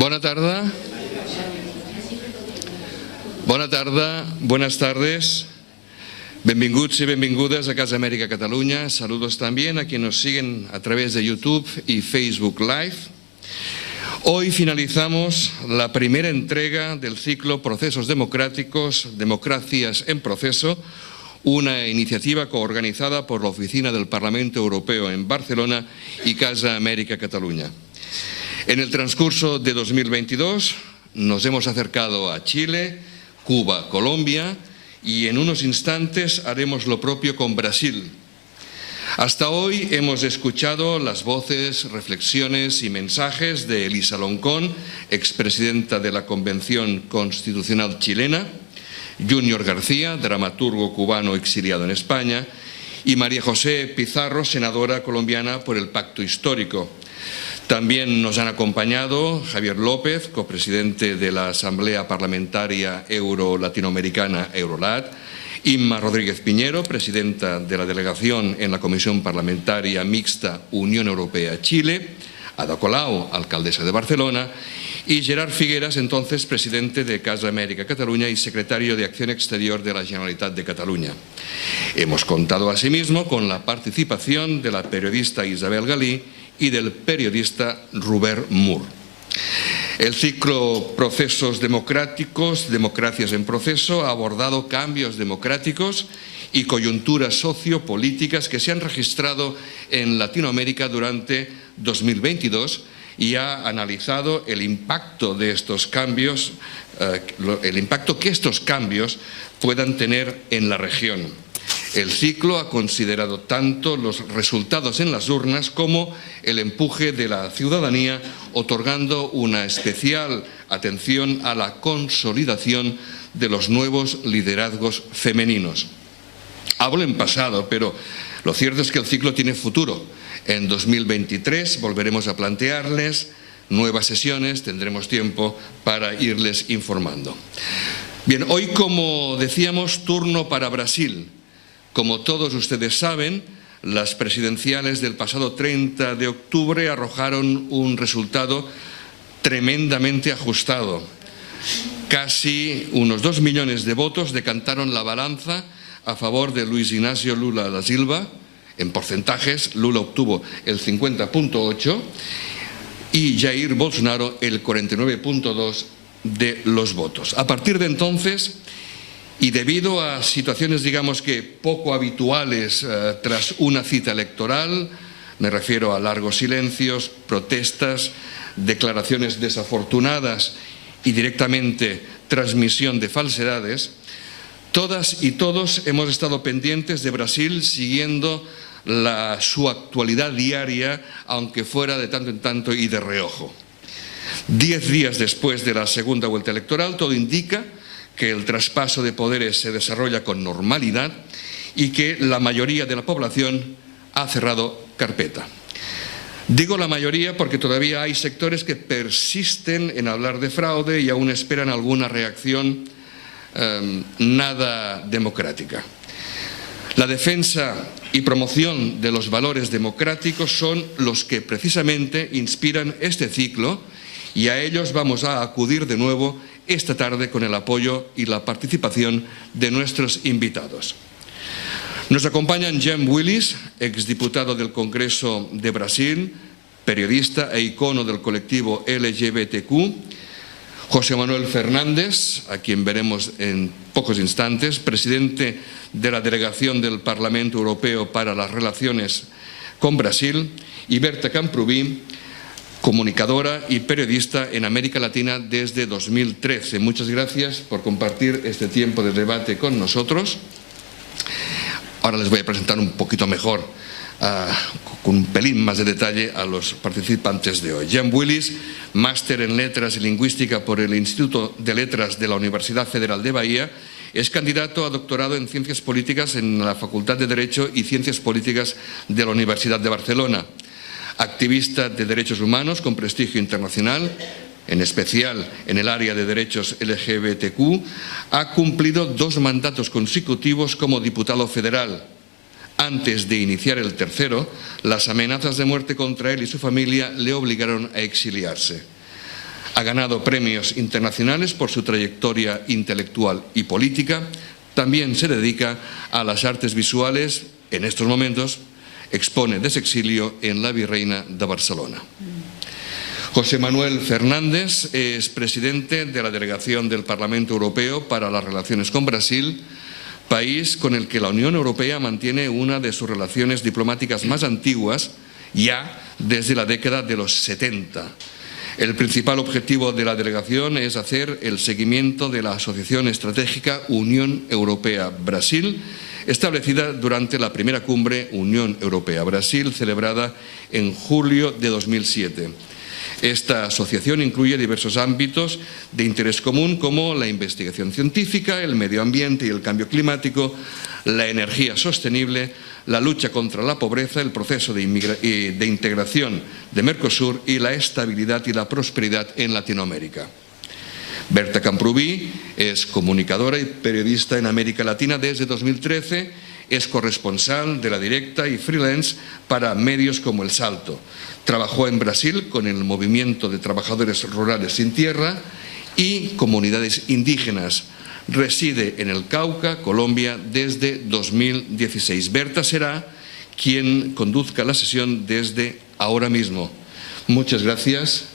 Bona tarda. Bona tarda, buenas tardes. Benvinguts y benvingudas a Casa América Cataluña. Saludos también a quienes nos siguen a través de YouTube y Facebook Live. Hoy finalizamos la primera entrega del ciclo Procesos Democráticos, Democracias en Proceso, una iniciativa coorganizada por la Oficina del Parlamento Europeo en Barcelona y Casa América Cataluña. En el transcurso de 2022 nos hemos acercado a Chile, Cuba, Colombia y en unos instantes haremos lo propio con Brasil. Hasta hoy hemos escuchado las voces, reflexiones y mensajes de Elisa Loncón, expresidenta de la Convención Constitucional chilena, Junior García, dramaturgo cubano exiliado en España, y María José Pizarro, senadora colombiana por el Pacto Histórico. También nos han acompañado Javier López, copresidente de la Asamblea Parlamentaria Euro-Latinoamericana Eurolat, Inma Rodríguez Piñero, presidenta de la delegación en la Comisión Parlamentaria Mixta Unión Europea-Chile, Ada Colau, alcaldesa de Barcelona, y Gerard Figueras, entonces presidente de Casa América Cataluña y secretario de Acción Exterior de la Generalitat de Cataluña. Hemos contado asimismo con la participación de la periodista Isabel Galí y del periodista Robert Moore. El ciclo Procesos Democráticos, Democracias en Proceso ha abordado cambios democráticos y coyunturas sociopolíticas que se han registrado en Latinoamérica durante 2022 y ha analizado el impacto de estos cambios, el impacto que estos cambios puedan tener en la región. El ciclo ha considerado tanto los resultados en las urnas como el empuje de la ciudadanía, otorgando una especial atención a la consolidación de los nuevos liderazgos femeninos. Hablo en pasado, pero lo cierto es que el ciclo tiene futuro. En 2023 volveremos a plantearles nuevas sesiones, tendremos tiempo para irles informando. Bien, hoy, como decíamos, turno para Brasil. Como todos ustedes saben, las presidenciales del pasado 30 de octubre arrojaron un resultado tremendamente ajustado. Casi unos 2 millones de votos decantaron la balanza a favor de Luiz Inácio Lula da Silva. En porcentajes, Lula obtuvo el 50,8% y Jair Bolsonaro el 49,2% de los votos. A partir de entonces, y debido a situaciones, digamos que poco habituales tras una cita electoral, me refiero a largos silencios, protestas, declaraciones desafortunadas y directamente transmisión de falsedades, todas y todos hemos estado pendientes de Brasil siguiendo su actualidad diaria, aunque fuera de tanto en tanto y de reojo. 10 días después de la segunda vuelta electoral, todo indica que el traspaso de poderes se desarrolla con normalidad y que la mayoría de la población ha cerrado carpeta. Digo la mayoría porque todavía hay sectores que persisten en hablar de fraude y aún esperan alguna reacción nada democrática. La defensa y promoción de los valores democráticos son los que precisamente inspiran este ciclo y a ellos vamos a acudir de nuevo esta tarde con el apoyo y la participación de nuestros invitados. Nos acompañan Jean Willis, exdiputado del Congreso de Brasil, periodista e icono del colectivo LGBTQ, José Manuel Fernández, a quien veremos en pocos instantes, presidente de la Delegación del Parlamento Europeo para las Relaciones con Brasil, y Berta Camprubí, comunicadora y periodista en América Latina desde 2013. Muchas gracias por compartir este tiempo de debate con nosotros. Ahora les voy a presentar un poquito mejor, con un pelín más de detalle, a los participantes de hoy. Jean Willis, máster en Letras y Lingüística por el Instituto de Letras de la Universidad Federal de Bahía, es candidato a doctorado en Ciencias Políticas en la Facultad de Derecho y Ciencias Políticas de la Universidad de Barcelona. Activista de derechos humanos con prestigio internacional, en especial en el área de derechos LGBTQ, ha cumplido 2 mandatos consecutivos como diputado federal. Antes de iniciar el tercero, las amenazas de muerte contra él y su familia le obligaron a exiliarse. Ha ganado premios internacionales por su trayectoria intelectual y política. También se dedica a las artes visuales. En estos momentos expone desde exilio en la Virreina de Barcelona. José Manuel Fernández es presidente de la Delegación del Parlamento Europeo para las Relaciones con Brasil, país con el que la Unión Europea mantiene una de sus relaciones diplomáticas más antiguas, ya desde la década de los 70. El principal objetivo de la delegación es hacer el seguimiento de la Asociación Estratégica Unión Europea-Brasil, establecida durante la primera cumbre Unión Europea-Brasil, celebrada en julio de 2007. Esta asociación incluye diversos ámbitos de interés común como la investigación científica, el medio ambiente y el cambio climático, la energía sostenible, la lucha contra la pobreza, el proceso de integración de Mercosur y la estabilidad y la prosperidad en Latinoamérica. Berta Camprubí es comunicadora y periodista en América Latina desde 2013, es corresponsal de La Directa y freelance para medios como El Salto. Trabajó en Brasil con el Movimiento de Trabajadores Rurales Sin Tierra y comunidades indígenas. Reside en el Cauca, Colombia, desde 2016. Berta será quien conduzca la sesión desde ahora mismo. Muchas gracias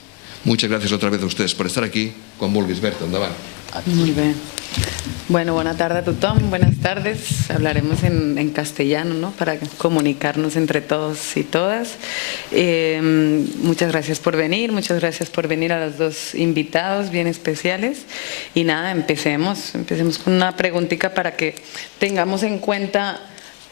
otra vez a ustedes por estar aquí. Quan vulguis, Berta, endavant. Muy bien. Bueno, buena tarde a tothom, buenas tardes. Hablaremos en castellano, ¿no? Para comunicarnos entre todos y todas. Muchas gracias por venir a los dos invitados bien especiales. Y nada, empecemos con una preguntita para que tengamos en cuenta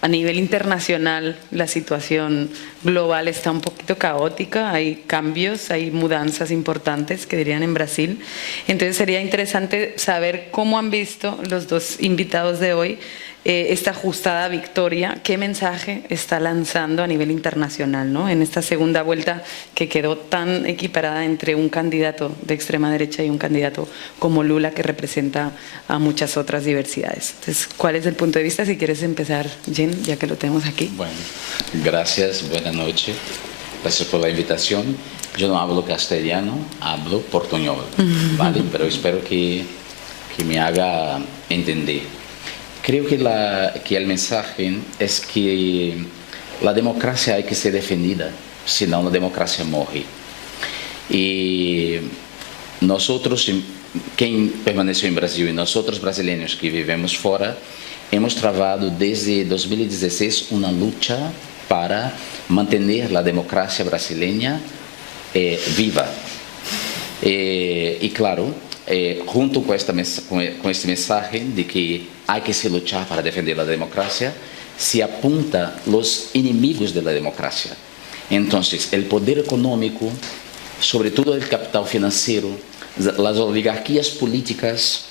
a nivel internacional la situación global está un poquito caótica, hay cambios, hay mudanzas importantes que dirían en Brasil. Entonces sería interesante saber cómo han visto los dos invitados de hoy esta ajustada victoria, qué mensaje está lanzando a nivel internacional, ¿no? En esta segunda vuelta que quedó tan equiparada entre un candidato de extrema derecha y un candidato como Lula que representa a muchas otras diversidades. Entonces, ¿cuál es el punto de vista? Si quieres empezar, Jen, ya que lo tenemos aquí. Bueno, gracias, buenas noches. Gracias por la invitación. Yo no hablo castellano, hablo portuñol, ¿vale? Pero espero que me haga entender. Creo que el mensaje es que la democracia hay que ser defendida, senão la democracia morre. Y nosotros, quien permaneció en Brasil y nosotros brasileños que vivimos fuera, hemos trabajado desde 2016 una lucha para mantener la democracia brasileña viva. Y claro, junto con este mensaje de que hay que se luchar para defender la democracia, se apunta los enemigos de la democracia. Entonces, el poder económico, sobre todo el capital financiero, las oligarquías políticas,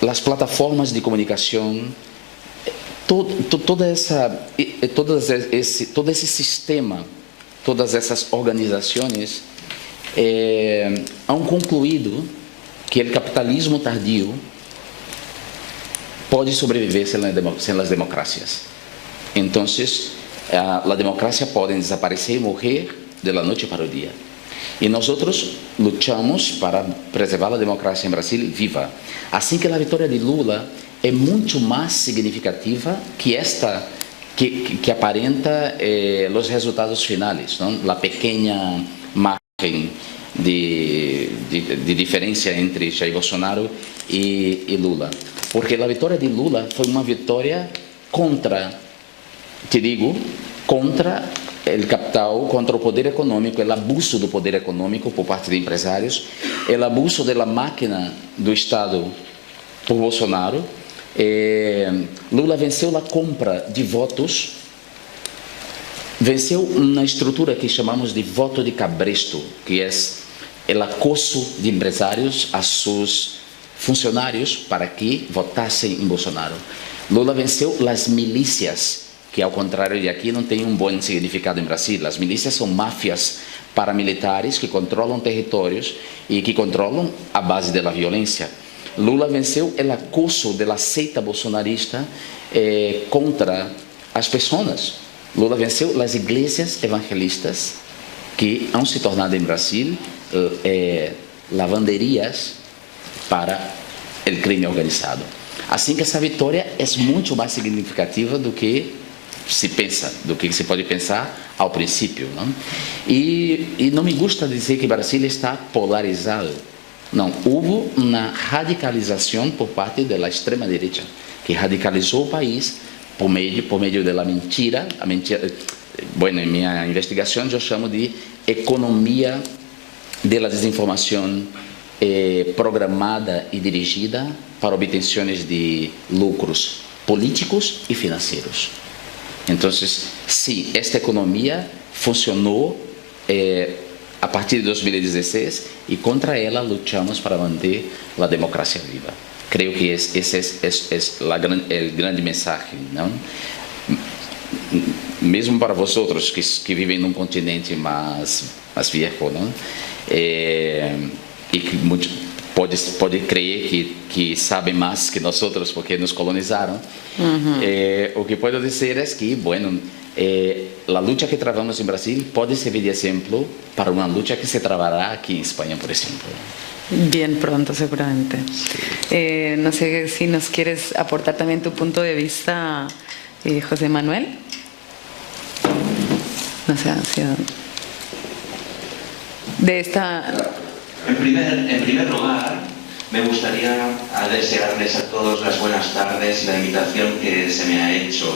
las plataformas de comunicación, todo ese sistema, todas esas organizaciones han concluido que el capitalismo tardío puede sobrevivir sin las democracias. Entonces, la democracia puede desaparecer y morir de la noche para el día. Y nosotros luchamos para preservar la democracia en Brasil viva. Así que la victoria de Lula es mucho más significativa que esta que aparenta los resultados finales, ¿no? La pequeña margen de diferencia entre Jair Bolsonaro y Lula. Porque la victoria de Lula fue una victoria contra, contra el capital, contra el poder económico, el abuso del poder económico por parte de empresarios, el abuso de la máquina do Estado por Bolsonaro. Lula venceu a compra de votos, venceu uma estrutura que chamamos de voto de cabresto, que é o acoso de empresários a seus funcionários para que votassem em Bolsonaro. Lula venceu as milícias, que ao contrário de aqui não tem um bom significado em Brasil. As milícias são máfias paramilitares que controlam territórios e que controlam a base da violência. Lula venceu o acoso da seita bolsonarista contra as pessoas. Lula venceu as igrejas evangelistas que han se tornado en Brasil lavanderías para el crimen organizado. Así que esa victoria es mucho más significativa do que se pensa, do que se pode pensar ao princípio, não? E não me gusta dizer que Brasil está polarizado. Não, houve uma radicalização por parte da extrema-direita, que radicalizou o país por meio da mentira. A mentira, bueno, em minha investigação eu chamo de economia da desinformação programada e dirigida para obtenções de lucros políticos e financeiros. Então, sim, esta economia funcionou a partir de 2016 e contra ela lutamos para manter a democracia viva. Creio que esse é o grande mensagem, não? Mesmo para vosotros que vivem num continente mais viejo, não? E que pode crer que sabem mais que nós outros porque nos colonizaram. O que posso dizer é que, bueno, a luta que travamos em Brasil pode servir de exemplo para uma luta que se travará aqui em Espanha, por exemplo. Bien pronto, seguramente. No sé si nos quieres aportar también tu punto de vista, José Manuel. No sé, de esta... En primer lugar, me gustaría desearles a todos las buenas tardes y la invitación que se me ha hecho.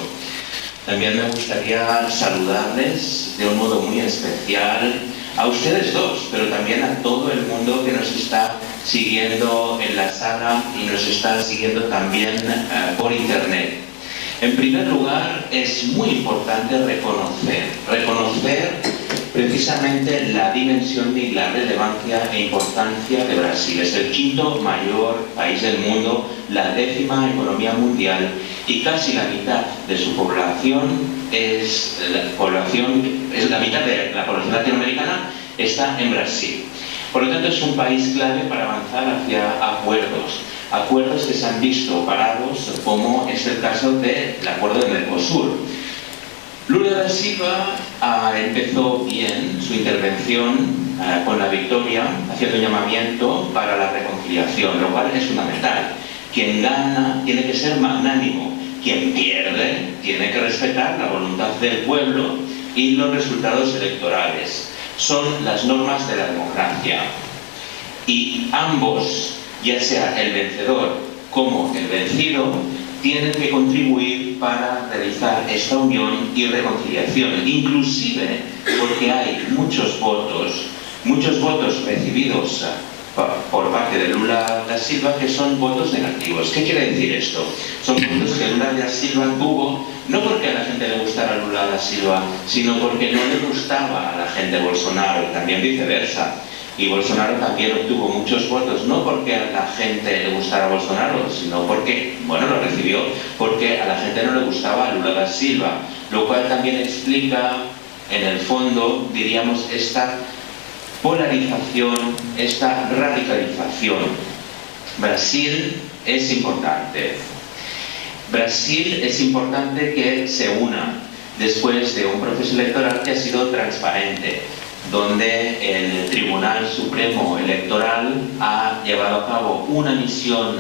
También me gustaría saludarles de un modo muy especial a ustedes dos, pero también a todo el mundo que nos está siguiendo en la sala y nos está siguiendo también por internet. En primer lugar, es muy importante reconocer precisamente la dimensión y la relevancia e importancia de Brasil. Es el quinto mayor país del mundo, la 10ª economía mundial y casi la mitad de su población la mitad de la población latinoamericana está en Brasil. Por lo tanto, es un país clave para avanzar hacia acuerdos que se han visto parados, como es el caso del acuerdo de Mercosur. Lula da Silva empezó bien su intervención con la victoria, haciendo un llamamiento para la reconciliación, lo cual es fundamental. Quien gana tiene que ser magnánimo, quien pierde tiene que respetar la voluntad del pueblo y los resultados electorales. Son las normas de la democracia. Y ambos, ya sea el vencedor como el vencido, tienen que contribuir para realizar esta unión y reconciliación, inclusive porque hay muchos votos recibidos por parte de Lula da Silva que son votos negativos. ¿Qué quiere decir esto? Son votos que Lula da Silva tuvo no porque a la gente le gustara Lula da Silva, sino porque no le gustaba a la gente Bolsonaro, y también viceversa. Y Bolsonaro también obtuvo muchos votos, no porque a la gente le gustara Bolsonaro, sino porque, bueno, lo recibió porque a la gente no le gustaba Lula da Silva, lo cual también explica, en el fondo, diríamos, esta polarización, esta radicalización. Brasil es importante. Brasil es importante que se una después de un proceso electoral que ha sido transparente, donde el Tribunal Supremo Electoral ha llevado a cabo una misión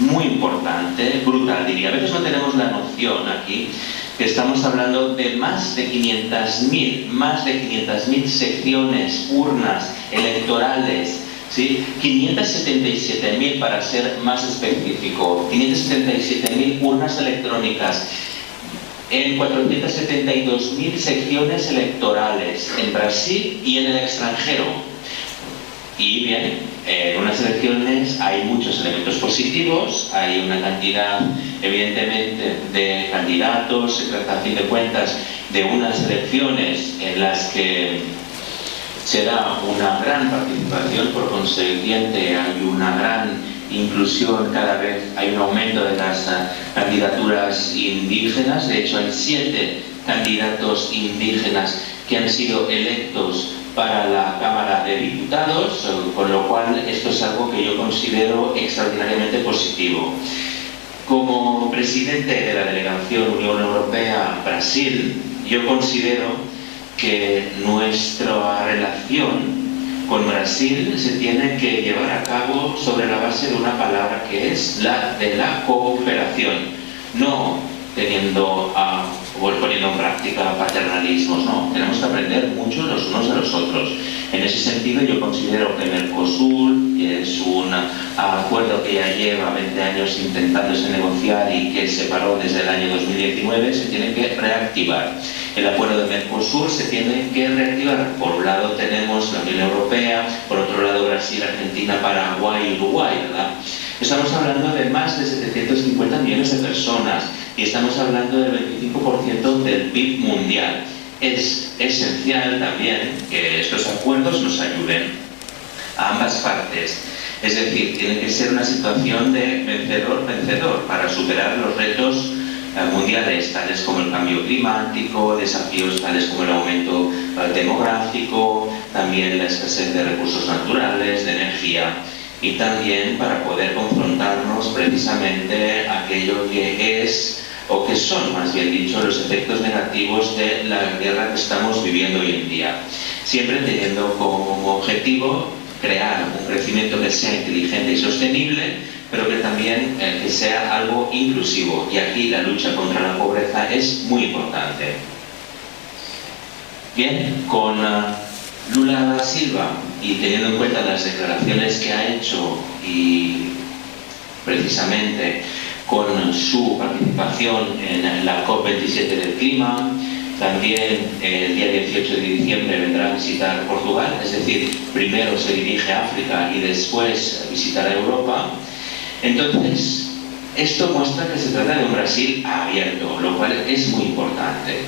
muy importante, brutal diría. A veces no tenemos la noción aquí que estamos hablando de más de 500.000 secciones, urnas electorales, ¿sí? 577.000 para ser más específico, 577.000 urnas electrónicas, en 472.000 secciones electorales en Brasil y en el extranjero. Y bien, en unas elecciones hay muchos elementos positivos, hay una cantidad evidentemente de candidatos, se trata a fin de cuentas de unas elecciones en las que se da una gran participación, por consiguiente hay una gran inclusión, cada vez hay un aumento de las candidaturas indígenas. De hecho, hay 7 candidatos indígenas que han sido electos para la Cámara de Diputados, con lo cual esto es algo que yo considero extraordinariamente positivo. Como presidente de la delegación Unión Europea-Brasil, yo considero que nuestra relación con Brasil se tiene que llevar a cabo sobre la base de una palabra que es la de la cooperación, no poniendo en práctica paternalismos, no, tenemos que aprender mucho los unos de los otros. En ese sentido yo considero que Mercosur, que es un acuerdo que ya lleva 20 años intentándose negociar y que se paró desde el año 2019, se tiene que reactivar. El acuerdo de Mercosur se tiene que reactivar. Por un lado tenemos la Unión Europea, por otro lado Brasil, Argentina, Paraguay y Uruguay, ¿verdad? Estamos hablando de más de 750 millones de personas y estamos hablando del 25% del PIB mundial. Es esencial también que estos acuerdos nos ayuden a ambas partes. Es decir, tiene que ser una situación de vencedor-vencedor para superar los retos mundiales, tales como el cambio climático, desafíos tales como el aumento demográfico, también la escasez de recursos naturales, de energía, y también para poder confrontarnos precisamente aquello que es, o que son más bien dicho, los efectos negativos de la guerra que estamos viviendo hoy en día. Siempre teniendo como objetivo crear un crecimiento que sea inteligente y sostenible, pero que también que sea algo inclusivo. Y aquí la lucha contra la pobreza es muy importante. Bien, con Lula da Silva, y teniendo en cuenta las declaraciones que ha hecho y precisamente con su participación en la COP27 del clima, también el día 18 de diciembre vendrá a visitar Portugal, es decir, primero se dirige a África y después visitará Europa. Entonces, esto muestra que se trata de un Brasil abierto, lo cual es muy importante.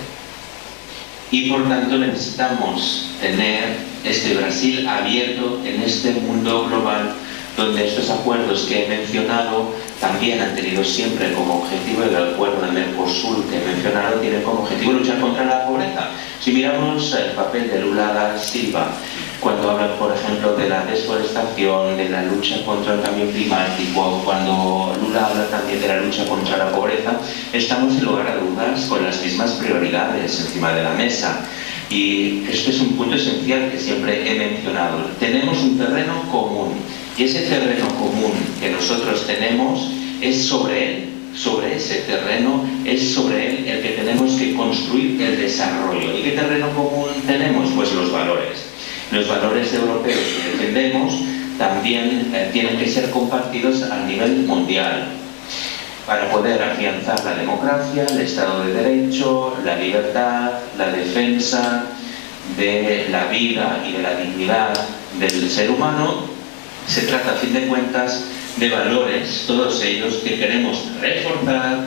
Y por tanto necesitamos tener este Brasil abierto en este mundo global, donde estos acuerdos que he mencionado también han tenido siempre como objetivo, el acuerdo de Mercosur que he mencionado tiene como objetivo luchar contra la pobreza. Si miramos el papel de Lula da Silva, cuando habla, por ejemplo, de la desforestación, de la lucha contra el cambio climático, cuando Lula habla también de la lucha contra la pobreza, estamos sin lugar a dudas con las mismas prioridades encima de la mesa. Y este es un punto esencial que siempre he mencionado. Tenemos un terreno común, y ese terreno común que nosotros tenemos es sobre ese terreno, es sobre él el que tenemos que construir el desarrollo. ¿Y qué terreno común tenemos? Pues los valores. Los valores europeos que defendemos también tienen que ser compartidos a nivel mundial para poder afianzar la democracia, el Estado de Derecho, la libertad, la defensa de la vida y de la dignidad del ser humano. Se trata, a fin de cuentas, de valores, todos ellos que queremos reforzar,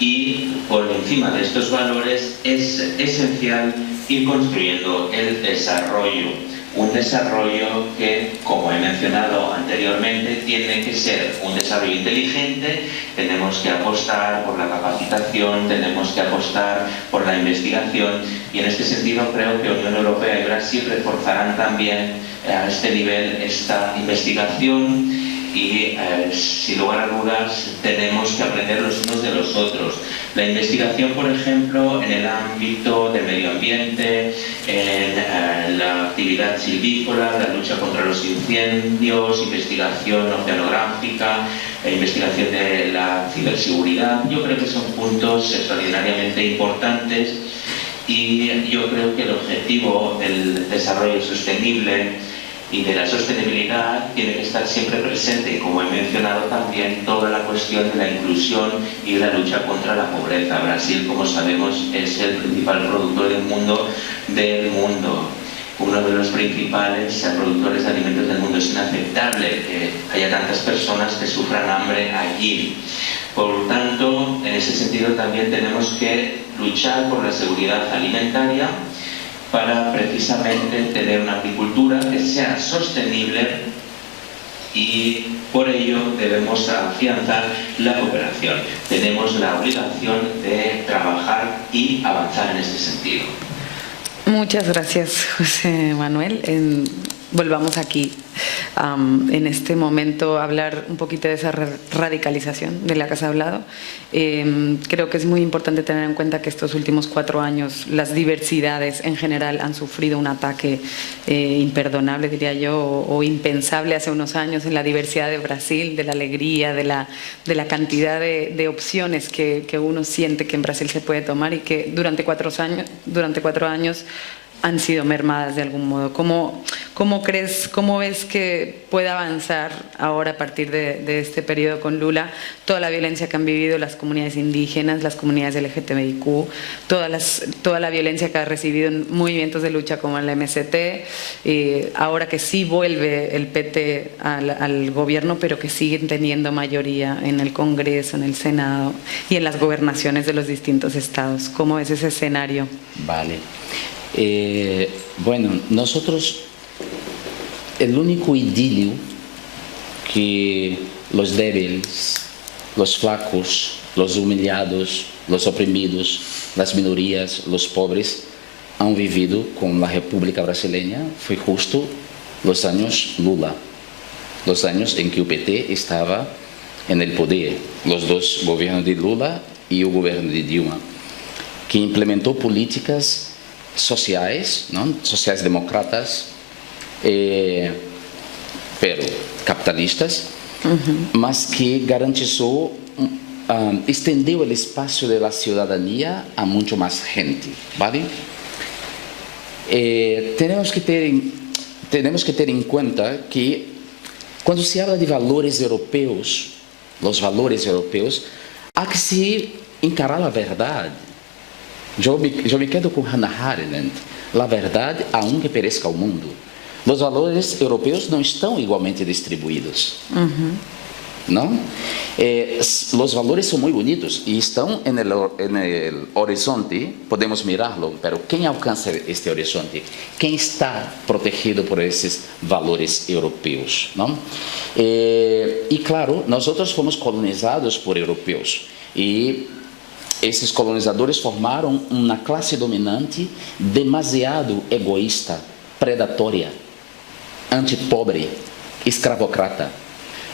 y por encima de estos valores es esencial ir construyendo el desarrollo. Un desarrollo que, como he mencionado anteriormente, tiene que ser un desarrollo inteligente. Tenemos que apostar por la capacitación, tenemos que apostar por la investigación, y en este sentido creo que Unión Europea y Brasil reforzarán también a este nivel esta investigación. Y sin lugar a dudas tenemos que aprender los unos de los otros. La investigación, por ejemplo, en el ámbito del medio ambiente, en la actividad silvícola, la lucha contra los incendios, investigación oceanográfica, investigación de la ciberseguridad, yo creo que son puntos extraordinariamente importantes, y yo creo que el objetivo del desarrollo sostenible y de la sostenibilidad tiene que estar siempre presente, y como he mencionado también toda la cuestión de la inclusión y la lucha contra la pobreza. Brasil, como sabemos, es el principal productor del mundo, uno de los principales productores de alimentos del mundo. Es inaceptable que haya tantas personas que sufran hambre allí. Por lo tanto, en ese sentido también tenemos que luchar por la seguridad alimentaria, para precisamente tener una agricultura que sea sostenible, y por ello debemos afianzar la cooperación. Tenemos la obligación de trabajar y avanzar en este sentido. Muchas gracias, José Manuel. volvamos aquí en este momento a hablar un poquito de esa radicalización de la que has hablado. Creo que es muy importante tener en cuenta que estos últimos 4 años las diversidades en general han sufrido un ataque imperdonable, diría yo, o impensable hace unos años, en la diversidad de Brasil, de la alegría, de la cantidad de opciones que uno siente que en Brasil se puede tomar y que durante 4 años han sido mermadas de algún modo. ¿Cómo ves que puede avanzar ahora a partir de este periodo con Lula toda la violencia que han vivido las comunidades indígenas, las comunidades LGTBIQ, toda la violencia que ha recibido en movimientos de lucha como el MST, ahora que sí vuelve el PT al gobierno, pero que siguen teniendo mayoría en el Congreso, en el Senado y en las gobernaciones de los distintos estados? ¿Cómo ves ese escenario? Vale. Bueno, nosotros, el único idilio que los débiles, los flacos, los humillados, los oprimidos, las minorías, los pobres han vivido con la República Brasileña fue justo los años Lula, los años en que el PT estaba en el poder, los 2 gobiernos de Lula y el gobierno de Dilma, que implementó políticas sociais, não? Sociais democratas, pero capitalistas, mas que garantizou, estendeu o espaço da cidadania a muito mais gente, ¿vale? Temos que ter em conta que quando se habla de valores europeus, os valores europeus, há que se encarar a verdade. Eu me quedo com Hannah Arendt. A verdade, aunque perezca o mundo. Os valores europeus não estão igualmente distribuídos. ¿No? Los valores son muy bonitos y están en el horizonte, podemos mirarlo, pero ¿quién alcanza este horizonte? ¿Quién está protegido por esos valores europeos? ¿No? Y claro, nosotros fomos colonizados por europeos y esses colonizadores formaram uma classe dominante demasiado egoísta, predatória, antipobre, escravocrata.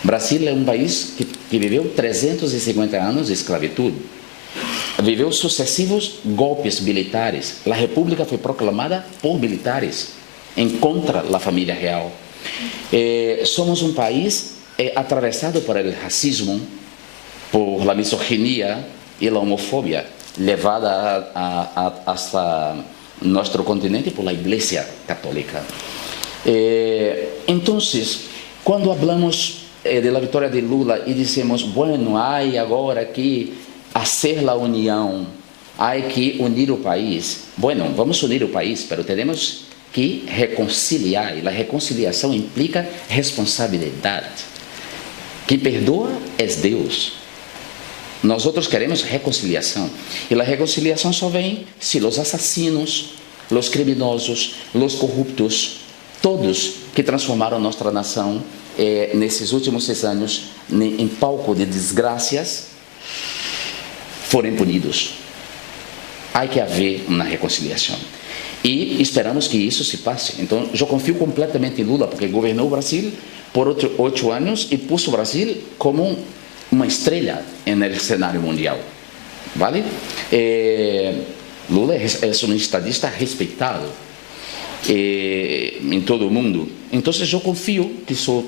Brasil é um país que viveu 350 anos de esclavitud, viveu sucessivos golpes militares. A República foi proclamada por militares, em contra da família real. Somos um país atravessado por el racismo, por la misoginia e a homofobia levada hasta nosso continente por la Iglesia Católica. Então, quando falamos de la vitória de Lula e dizemos, bueno, hay agora que hacer la união, hay que unir o país. Bueno, vamos unir o país, pero temos que reconciliar, e a reconciliação implica responsabilidade. Quem perdoa é Deus. Nós outros queremos reconciliação. E a reconciliação só vem se os assassinos, os criminosos, os corruptos, todos que transformaram nossa nação nesses últimos 6 anos em palco de desgraças forem punidos. Há que haver uma reconciliação. E esperamos que isso se passe. Então, eu confio completamente em Lula, porque governou o Brasil por 8 anos e pôs o Brasil como uma estrela no cenário mundial. ¿Vale? Lula é um estadista respeitado em todo o mundo. Então, eu confio que sua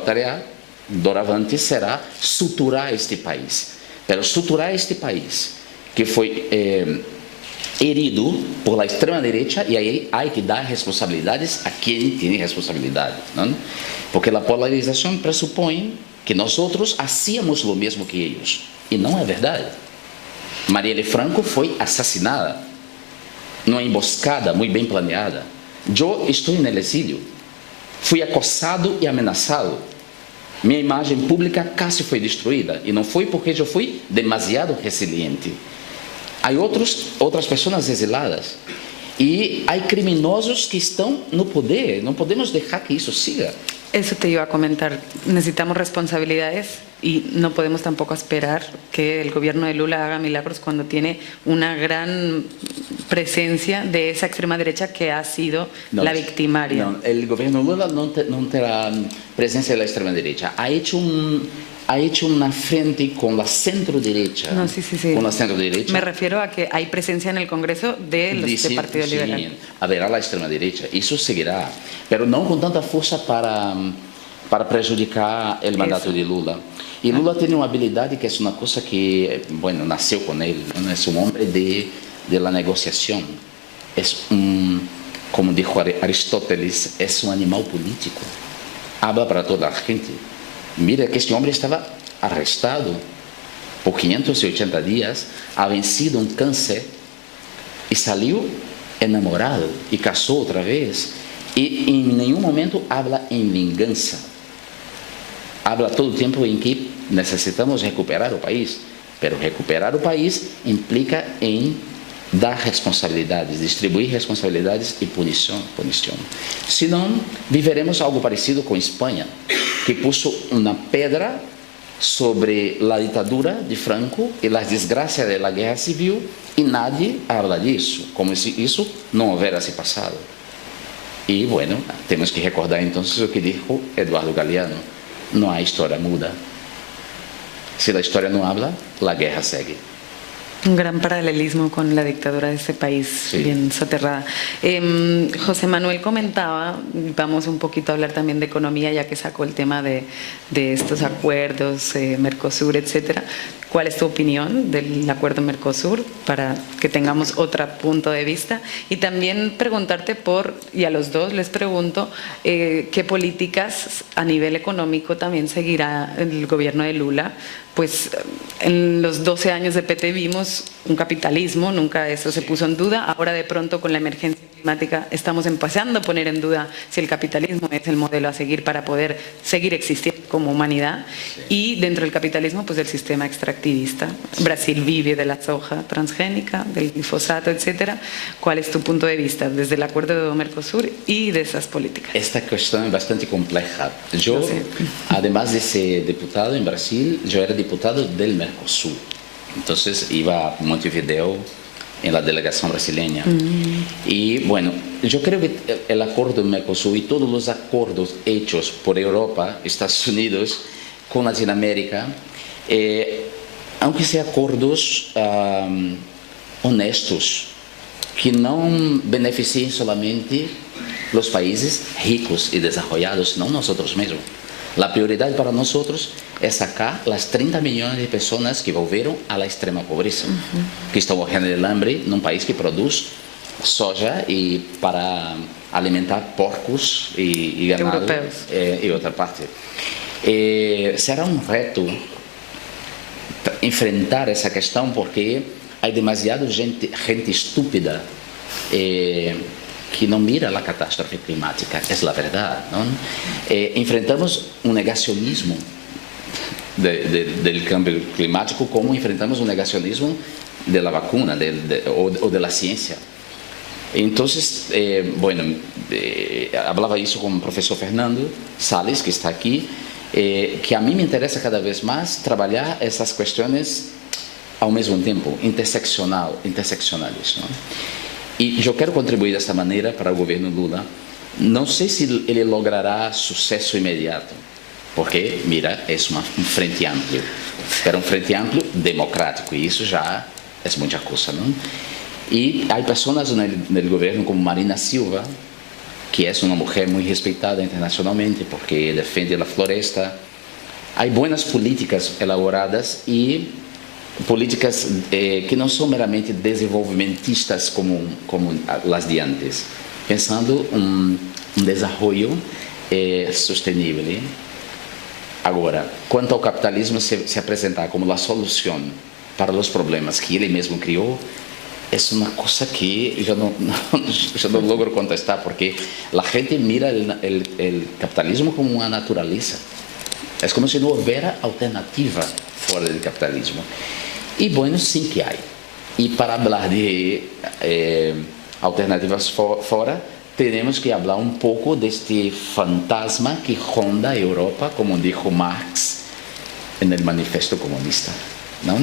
tarefa doravante será suturar este país. Pero suturar este país que foi herido por la extrema direita, e aí há que dar responsabilidades a quem tem responsabilidade, não? Porque a polarização pressupõe que nós outros hacíamos o mesmo que eles, e não é verdade. Marielle Franco foi assassinada numa emboscada muito bem planeada. Eu estou no exílio, fui acossado e ameaçado. Minha imagem pública quase foi destruída, e não foi porque eu fui demasiado resiliente. Há outras pessoas exiladas, e há criminosos que estão no poder. Não podemos deixar que isso siga. Eso te iba a comentar. Necesitamos responsabilidades y no podemos tampoco esperar que el gobierno de Lula haga milagros cuando tiene una gran presencia de esa extrema derecha que ha sido la victimaria. No, el gobierno Lula no tendrá presencia de la extrema derecha. Ha hecho una frente con la centro derecha. No, sí. Con la centro derecha. Me refiero a que hay presencia en el Congreso de los del Partido Liberal. Habrá la extrema derecha, eso seguirá, pero no con tanta fuerza para perjudicar el mandato de Lula. Y Lula tiene una habilidad que es una cosa que, bueno, nació con él, ¿no? Es un hombre de la negociación. Es como dijo Aristóteles, es un animal político. Habla para toda la gente. Mira que este hombre estaba arrestado por 580 días, ha vencido un cáncer y salió enamorado y casó otra vez. Y en ningún momento habla en venganza. Habla todo el tiempo en que necesitamos recuperar el país, pero recuperar el país implica en dar responsabilidades, distribuir responsabilidades y punición. Si no, viveremos algo parecido con España, que puso una pedra sobre la dictadura de Franco y las desgracias de la guerra civil y nadie habla de eso, como si eso no hubiera pasado. Y bueno, tenemos que recordar entonces lo que dijo Eduardo Galeano. No hay historia muda. Si la historia no habla, la guerra sigue. Un gran paralelismo con la dictadura de este país, sí, bien soterrada. José Manuel comentaba, vamos un poquito a hablar también de economía, ya que sacó el tema de estos acuerdos, Mercosur, etcétera. ¿Cuál es tu opinión del acuerdo Mercosur para que tengamos otro punto de vista? Y también preguntarte y a los dos les pregunto, ¿qué políticas a nivel económico también seguirá el gobierno de Lula? Pues en los 12 años de PT vimos un capitalismo, nunca eso se puso en duda. Ahora de pronto con la emergencia climática estamos empezando a poner en duda si el capitalismo es el modelo a seguir para poder seguir existiendo como humanidad. Y dentro del capitalismo, pues el sistema extractivista. Brasil vive de la soja transgénica, del glifosato, etcétera. ¿Cuál es tu punto de vista desde el acuerdo de Mercosur y de esas políticas? Esta cuestión es bastante compleja. Yo, además de ser diputado en Brasil, yo era diputado del Mercosur. Entonces iba a Montevideo en la delegación brasileña. Y bueno, yo creo que el acuerdo del Mercosur y todos los acuerdos hechos por Europa, Estados Unidos, con Latinoamérica, aunque sean acuerdos honestos, que no beneficien solamente los países ricos y desarrollados, sino nosotros mismos. La prioridad para nosotros es sacar las 30 millones de personas que volvieron a la extrema pobreza, que están morrendo de hambre en un país que produce soja y para alimentar porcos y ganado y otra parte. Será un reto enfrentar esa cuestión porque hay demasiada gente estúpida que no mira la catástrofe climática, es la verdad, ¿no? Enfrentamos un negacionismo del cambio climático como enfrentamos un negacionismo de la vacuna o de la ciencia. Entonces, bueno, hablaba eso con el profesor Fernando Sales, que está aquí, que a mí me interesa cada vez más trabajar esas cuestiones al mismo tiempo, interseccionales, ¿no? Y yo quiero contribuir de esta manera para el gobierno Lula. No sé si él logrará suceso inmediato, porque, mira, es un frente amplio, pero un frente amplio democrático, y eso ya es mucha cosa, ¿no? Y hay personas en el gobierno como Marina Silva, que es una mujer muy respetada internacionalmente porque defiende la floresta. Hay buenas políticas elaboradas y políticas que no son meramente desenvolvimentistas como las de antes, pensando un desarrollo sostenible. Ahora, cuanto al capitalismo se apresentar como la solución para los problemas que él mismo crió, es una cosa que yo no logro contestar, porque la gente mira el capitalismo como una naturaleza. Es como si no hubiera alternativa fuera del capitalismo. Y bueno, sí que hay. Y para hablar de alternativas fuera, tenemos que hablar un poco de este fantasma que ronda Europa, como dijo Marx en el Manifiesto Comunista, ¿no?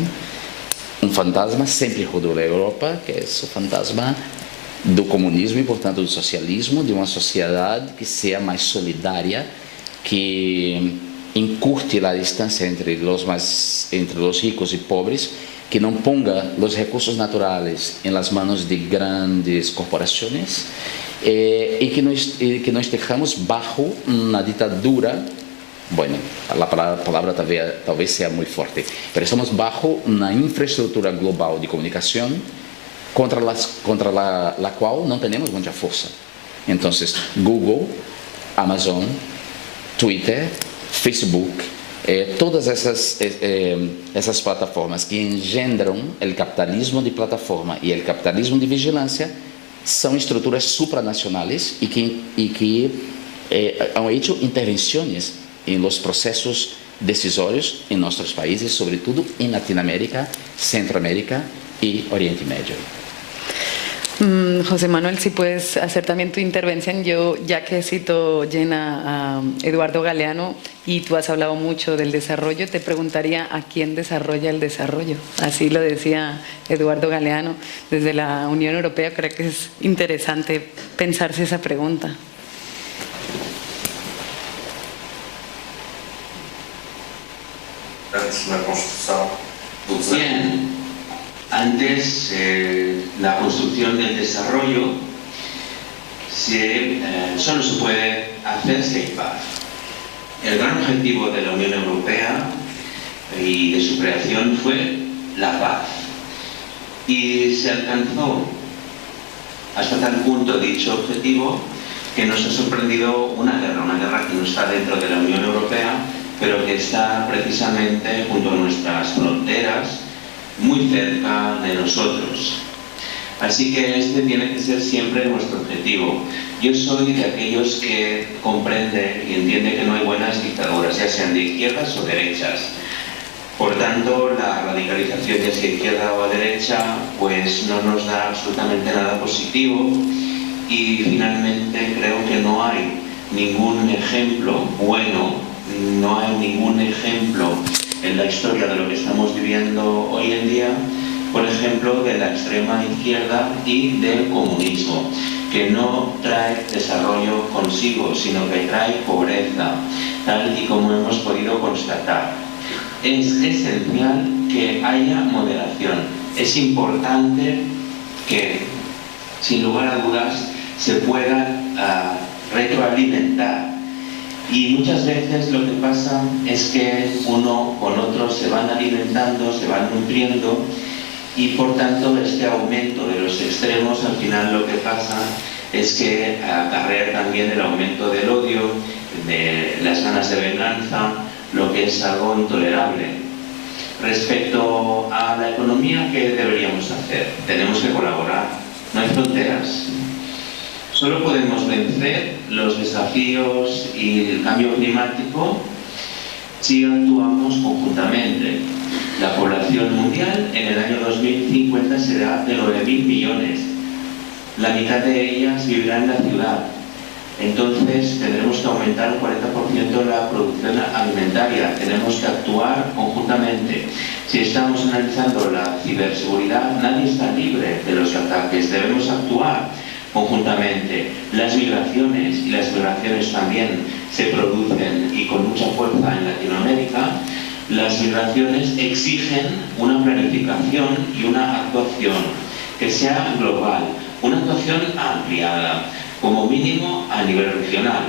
um fantasma sempre rodou a Europa, que é o fantasma do comunismo e, portanto, do socialismo, de uma sociedade que seja mais solidária, que encurte a distância entre os ricos e pobres, que não ponga os recursos naturais em las manos de grandes corporações e que não estejamos bajo uma ditadura. Bueno, a palavra talvez seja muito forte, mas estamos bajo uma infraestrutura global de comunicação contra la qual não temos muita força. Então, Google, Amazon, Twitter, Facebook, todas essas plataformas que engendram o capitalismo de plataforma e o capitalismo de vigilância são estruturas supranacionais e que han hecho intervenções em los processos decisórios em nossos países, sobretudo em Latinoamérica, Centroamérica y Oriente Medio. José Manuel, si puedes hacer también tu intervención. Yo, ya que cito Jenna a Eduardo Galeano y tú has hablado mucho del desarrollo, te preguntaría a quién desarrolla el desarrollo. Así lo decía Eduardo Galeano. Desde la Unión Europea creo que es interesante pensarse esa pregunta. Bien. Antes, la construcción del desarrollo solo se puede hacer si hay paz. El gran objetivo de la Unión Europea y de su creación fue la paz. Y se alcanzó hasta tal punto dicho objetivo que nos ha sorprendido una guerra que no está dentro de la Unión Europea, pero que está precisamente junto a nuestras fronteras, muy cerca de nosotros. Así que este tiene que ser siempre nuestro objetivo. Yo soy de aquellos que comprende y entiende que no hay buenas dictaduras, ya sean de izquierdas o derechas. Por tanto, la radicalización, ya sea izquierda o derecha, pues no nos da absolutamente nada positivo, y finalmente creo que no hay ningún ejemplo bueno, no hay ningún ejemplo en la historia de lo que estamos viviendo hoy en día, por ejemplo, de la extrema izquierda y del comunismo, que no trae desarrollo consigo, sino que trae pobreza, tal y como hemos podido constatar. Es esencial que haya moderación. Es importante que, sin lugar a dudas, se pueda retroalimentar. Y muchas veces lo que pasa es que uno con otro se van alimentando, se van nutriendo, y por tanto este aumento de los extremos al final lo que pasa es que acarrea también el aumento del odio, de las ganas de venganza, lo que es algo intolerable. Respecto a la economía, ¿qué deberíamos hacer? Tenemos que colaborar, no hay fronteras. Solo podemos vencer los desafíos y el cambio climático si actuamos conjuntamente. La población mundial en el año 2050 será de 9.000 millones. La mitad de ellas vivirá en la ciudad. Entonces tendremos que aumentar un 40% la producción alimentaria. Tenemos que actuar conjuntamente. Si estamos analizando la ciberseguridad, nadie está libre de los ataques. Debemos actuar conjuntamente. Las migraciones, y las migraciones también se producen y con mucha fuerza en Latinoamérica, las migraciones exigen una planificación y una actuación que sea global, una actuación ampliada, como mínimo a nivel regional.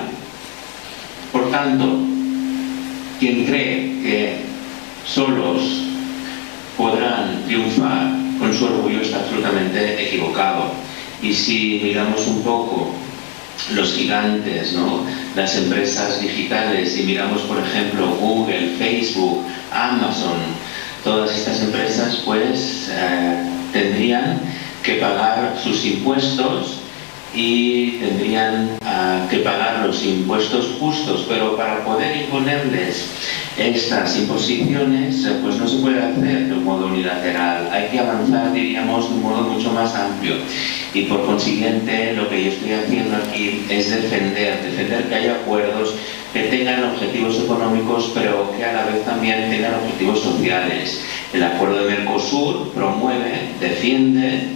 Por tanto, quien cree que solos podrán triunfar con su orgullo está absolutamente equivocado. Y si miramos un poco los gigantes, ¿no?, las empresas digitales, y miramos por ejemplo Google, Facebook, Amazon, todas estas empresas pues tendrían que pagar sus impuestos y tendrían que pagar los impuestos justos, pero para poder imponerles estas imposiciones pues no se puede hacer de un modo unilateral, hay que avanzar, diríamos, de un modo mucho más amplio. Y por consiguiente lo que yo estoy haciendo aquí es defender que haya acuerdos que tengan objetivos económicos, pero que a la vez también tengan objetivos sociales, El acuerdo de Mercosur promueve, defiende,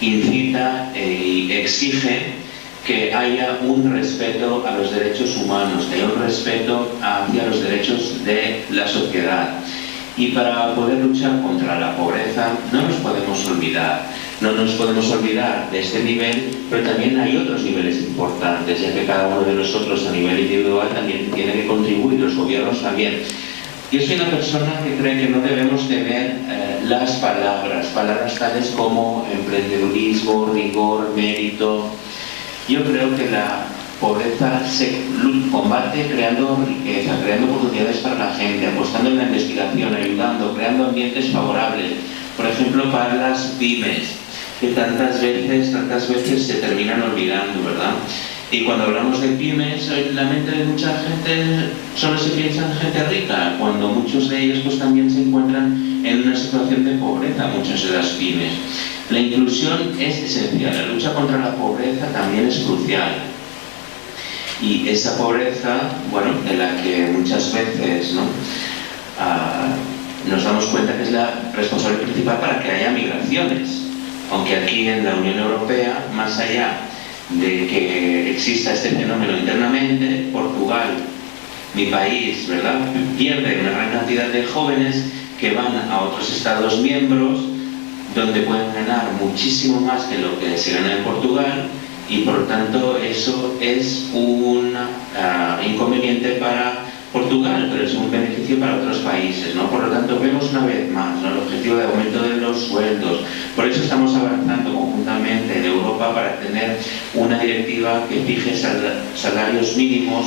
incita y exige que haya un respeto a los derechos humanos, que haya un respeto hacia los derechos de la sociedad. Y para poder luchar contra la pobreza no nos podemos olvidar de este nivel, pero también hay otros niveles importantes, ya que cada uno de nosotros a nivel individual también tiene que contribuir, los gobiernos también. Yo soy una persona que cree que no debemos temer las palabras tales como emprendedurismo, rigor, mérito. Yo creo que la pobreza se combate creando riqueza, creando oportunidades para la gente, apostando en la investigación, ayudando, creando ambientes favorables. Por ejemplo, para las pymes, que tantas veces se terminan olvidando, ¿verdad? Y cuando hablamos de pymes, en la mente de mucha gente solo se piensa en gente rica, cuando muchos de ellos pues también se encuentran en una situación de pobreza, muchas de las pymes. La inclusión es esencial, la lucha contra la pobreza también es crucial. Y esa pobreza, bueno, de la que muchas veces nos damos cuenta que es la responsable principal para que haya migraciones. Aunque aquí en la Unión Europea, más allá de que exista este fenómeno internamente, Portugal, mi país, ¿verdad?, pierde una gran cantidad de jóvenes que van a otros Estados miembros donde pueden ganar muchísimo más que lo que se gana en Portugal, y por lo tanto eso es un inconveniente para Portugal, pero es un beneficio para otros países, ¿no? Por lo tanto vemos una vez más, ¿no?, el objetivo de aumento de los sueldos. Por eso estamos avanzando conjuntamente en Europa para tener una directiva que fije salarios mínimos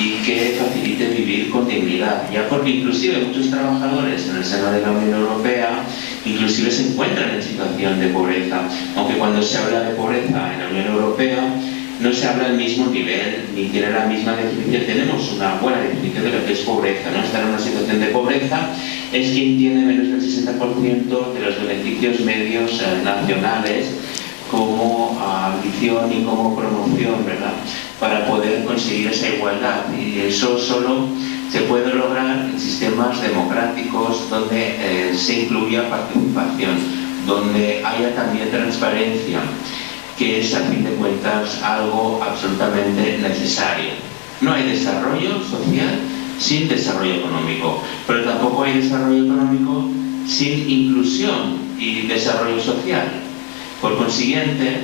y que facilite vivir con dignidad, ya porque inclusive muchos trabajadores en el seno de la Unión Europea inclusive se encuentran en situación de pobreza, aunque cuando se habla de pobreza en la Unión Europea no se habla al mismo nivel ni tiene la misma definición. Tenemos una buena definición de lo que es pobreza, ¿no? Estar en una situación de pobreza es quien tiene menos del 60% de los beneficios medios nacionales como ambición y como promoción, ¿verdad?, para poder conseguir esa igualdad. Y eso solo se puede lograr en sistemas democráticos donde se incluya participación, donde haya también transparencia, que es a fin de cuentas algo absolutamente necesario. No hay desarrollo social sin desarrollo económico, pero tampoco hay desarrollo económico sin inclusión y desarrollo social. Por consiguiente,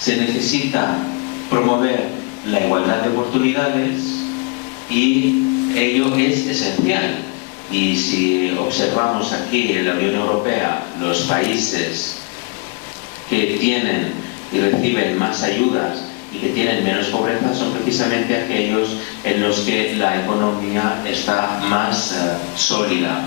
se necesita promover la igualdad de oportunidades y ello es esencial. Y si observamos aquí en la Unión Europea los países que tienen y reciben más ayudas y que tienen menos pobreza, son precisamente aquellos en los que la economía está más sólida.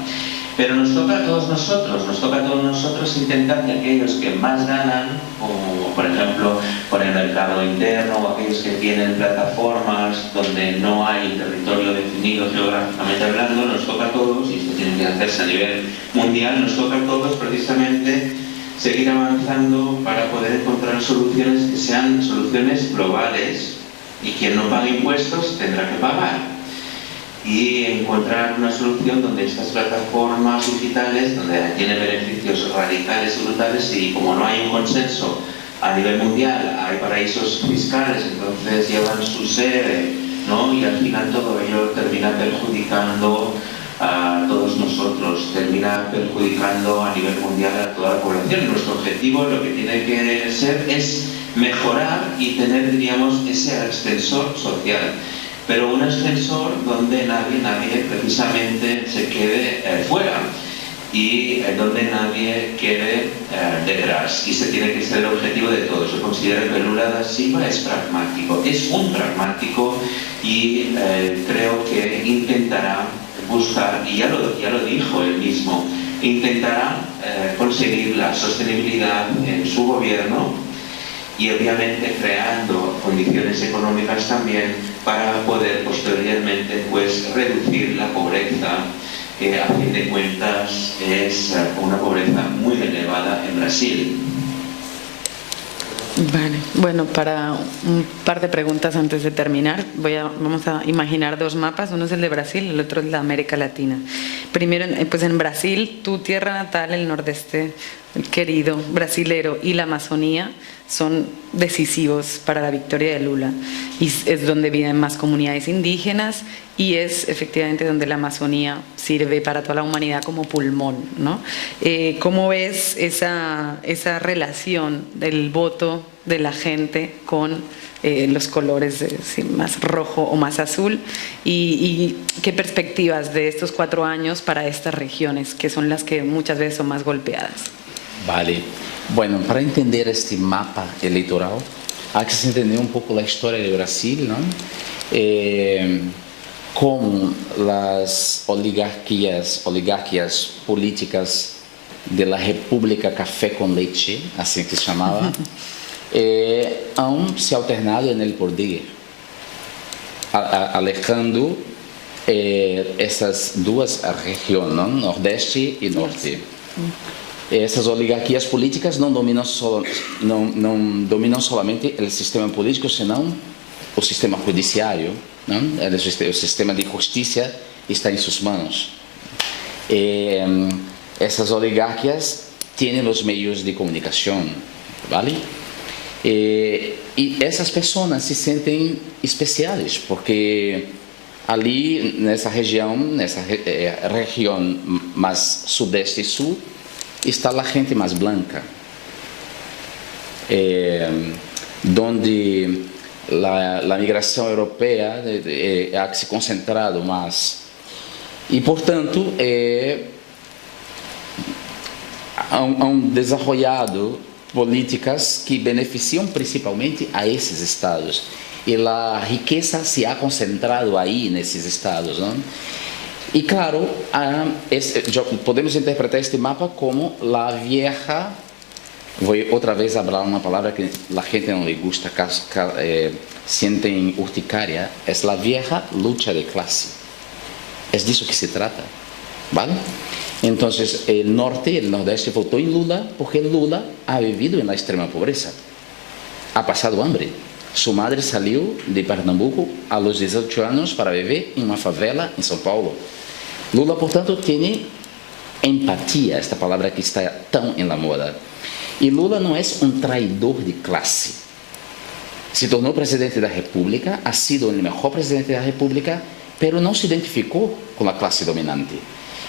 Pero nos toca a todos nosotros intentar que aquellos que más ganan, como por ejemplo por el mercado interno, o aquellos que tienen plataformas donde no hay territorio definido geográficamente hablando, nos toca a todos, y esto tiene que hacerse a nivel mundial, nos toca a todos precisamente seguir avanzando para poder encontrar soluciones que sean soluciones globales, y quien no paga impuestos tendrá que pagar. Y encontrar una solución donde estas plataformas digitales, donde tienen beneficios radicales y brutales, y como no hay un consenso a nivel mundial, hay paraísos fiscales, entonces llevan su sede, ¿no? Y al final todo ello termina perjudicando a todos nosotros, termina perjudicando a nivel mundial a toda la población. Nuestro objetivo, lo que tiene que ser, es mejorar y tener, diríamos, ese ascensor social. Pero un ascensor donde nadie precisamente se quede fuera, y donde nadie quede detrás. Y ese tiene que ser el objetivo de todos. Yo considero que Lula da Silva es pragmático, es un pragmático, y creo que intentará buscar, y ya lo dijo él mismo, intentará conseguir la sostenibilidad en su gobierno, y obviamente creando condiciones económicas también para poder posteriormente pues reducir la pobreza, que a fin de cuentas es una pobreza muy elevada en Brasil. Vale, bueno, para un par de preguntas antes de terminar, vamos a imaginar dos mapas, uno es el de Brasil, el otro es la América Latina. Primero, pues en Brasil, tu tierra natal, el nordeste, el querido brasilero, y la Amazonía son decisivos para la victoria de Lula, y es donde viven más comunidades indígenas y es efectivamente donde la Amazonía sirve para toda la humanidad como pulmón, ¿no? ¿Cómo ves esa relación del voto de la gente con los colores más rojo o más azul? ¿Y qué perspectivas de estos 4 años para estas regiones, que son las que muchas veces son más golpeadas? Vale. Bueno, para entender este mapa eleitoral, hay que entender un poco la historia de Brasil, ¿no? Como las oligarquías políticas de la República Café con Leche, assim que se chamava, han se alternado en el poder, alejando essas duas regiões, ¿no? Nordeste e Norte. Essas oligarquias políticas não dominam somente o sistema político, senão o sistema judiciário, não? O sistema de justiça está em suas mãos. Essas oligarquias têm os meios de comunicação, vale? E essas pessoas se sentem especiais, porque ali nessa região mais sudeste e sul, está a gente mais branca, onde a migração europeia ha se concentrado mais e, portanto, han desenvolvido políticas que beneficiam principalmente a esses estados e a riqueza se ha concentrado aí nesses estados, não? E claro, podemos interpretar este mapa como a vieja, vou outra vez falar uma palavra que a gente não le gusta, sentem urticária, é a vieja lucha de classe. É disso que se trata, ¿vale? Então, o norte e o nordeste votou em Lula porque Lula ha vivido na extrema pobreza, ha passado hambre. Sua madre saiu de Pernambuco aos 18 anos para viver em uma favela em São Paulo. Lula, portanto, tem empatia, esta palavra que está tão em la moda. E Lula não é um traidor de classe. Se tornou presidente da República, ha sido o melhor presidente da República, pero não se identificou com a classe dominante.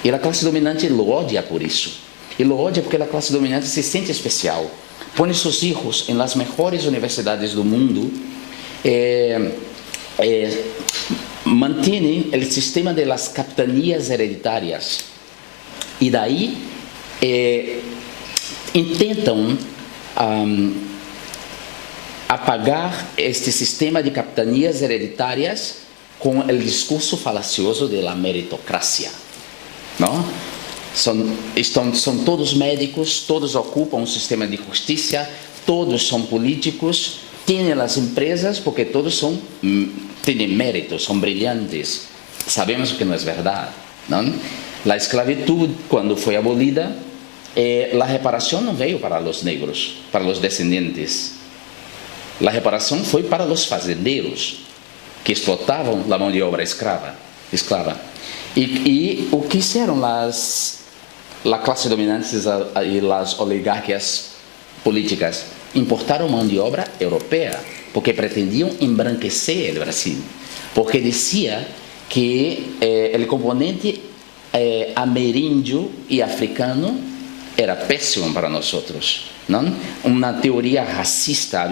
E a classe dominante lo odia por isso. E lo odia porque a classe dominante se sente especial. Põe seus filhos em las melhores universidades do mundo, mantêm o sistema de las capitanias hereditárias e daí intentam apagar este sistema de capitanias hereditárias com o discurso falacioso da meritocracia, não? São todos médicos, todos ocupam um sistema de justiça, todos são políticos, têm as empresas porque todos têm méritos, são brilhantes. Sabemos que não é verdade, não? A esclavitud, quando foi abolida, a reparação não veio para os negros, para os descendentes. A reparação foi para os fazendeiros que explotavam a mão de obra escrava. E o que fizeram as classe dominante e as oligarquias políticas? Importaram mão de obra europeia, porque pretendiam embranquecer o Brasil, porque dizia que o componente ameríndio e africano era péssimo para nós outros, não? Uma teoria racista,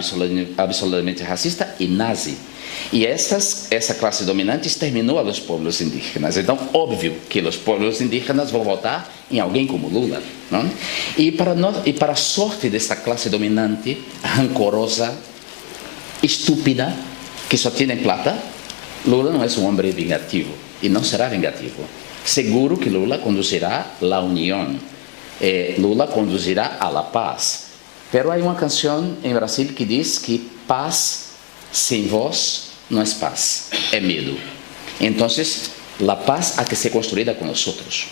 absolutamente racista e nazi. E essa classe dominante exterminou a los povos indígenas. Então, óbvio que os povos indígenas vão votar em alguém como Lula, não? E para a sorte dessa classe dominante, rancorosa, estúpida, que só tem plata, Lula não é um homem vingativo e não será vingativo. Seguro que Lula conduzirá a união, Lula conduzirá a la paz. Pero há uma canção em Brasil que diz que paz sem voz não é paz, é medo. Então, a paz há que ser construída com nós outros,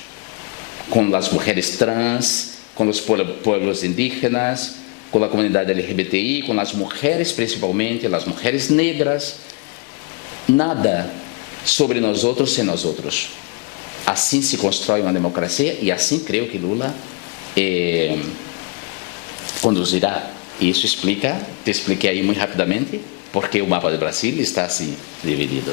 com as mulheres trans, com os povos indígenas, con la comunidad LGBTI, con las mujeres principalmente, las mujeres negras. Nada sobre nosotros sin nosotros. Así se construye una democracia y así creo que Lula conducirá. Y eso explica, te expliqué ahí muy rápidamente, por qué el mapa de Brasil está así dividido.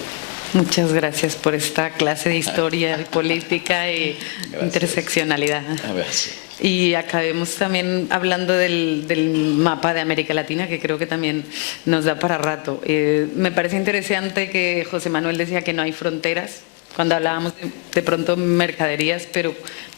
Muchas gracias por esta clase de historia y política y interseccionalidad. Gracias. Y acabemos también hablando del mapa de América Latina, que creo que también nos da para rato. Me parece interesante que José Manuel decía que no hay fronteras, cuando hablábamos de pronto mercaderías, pero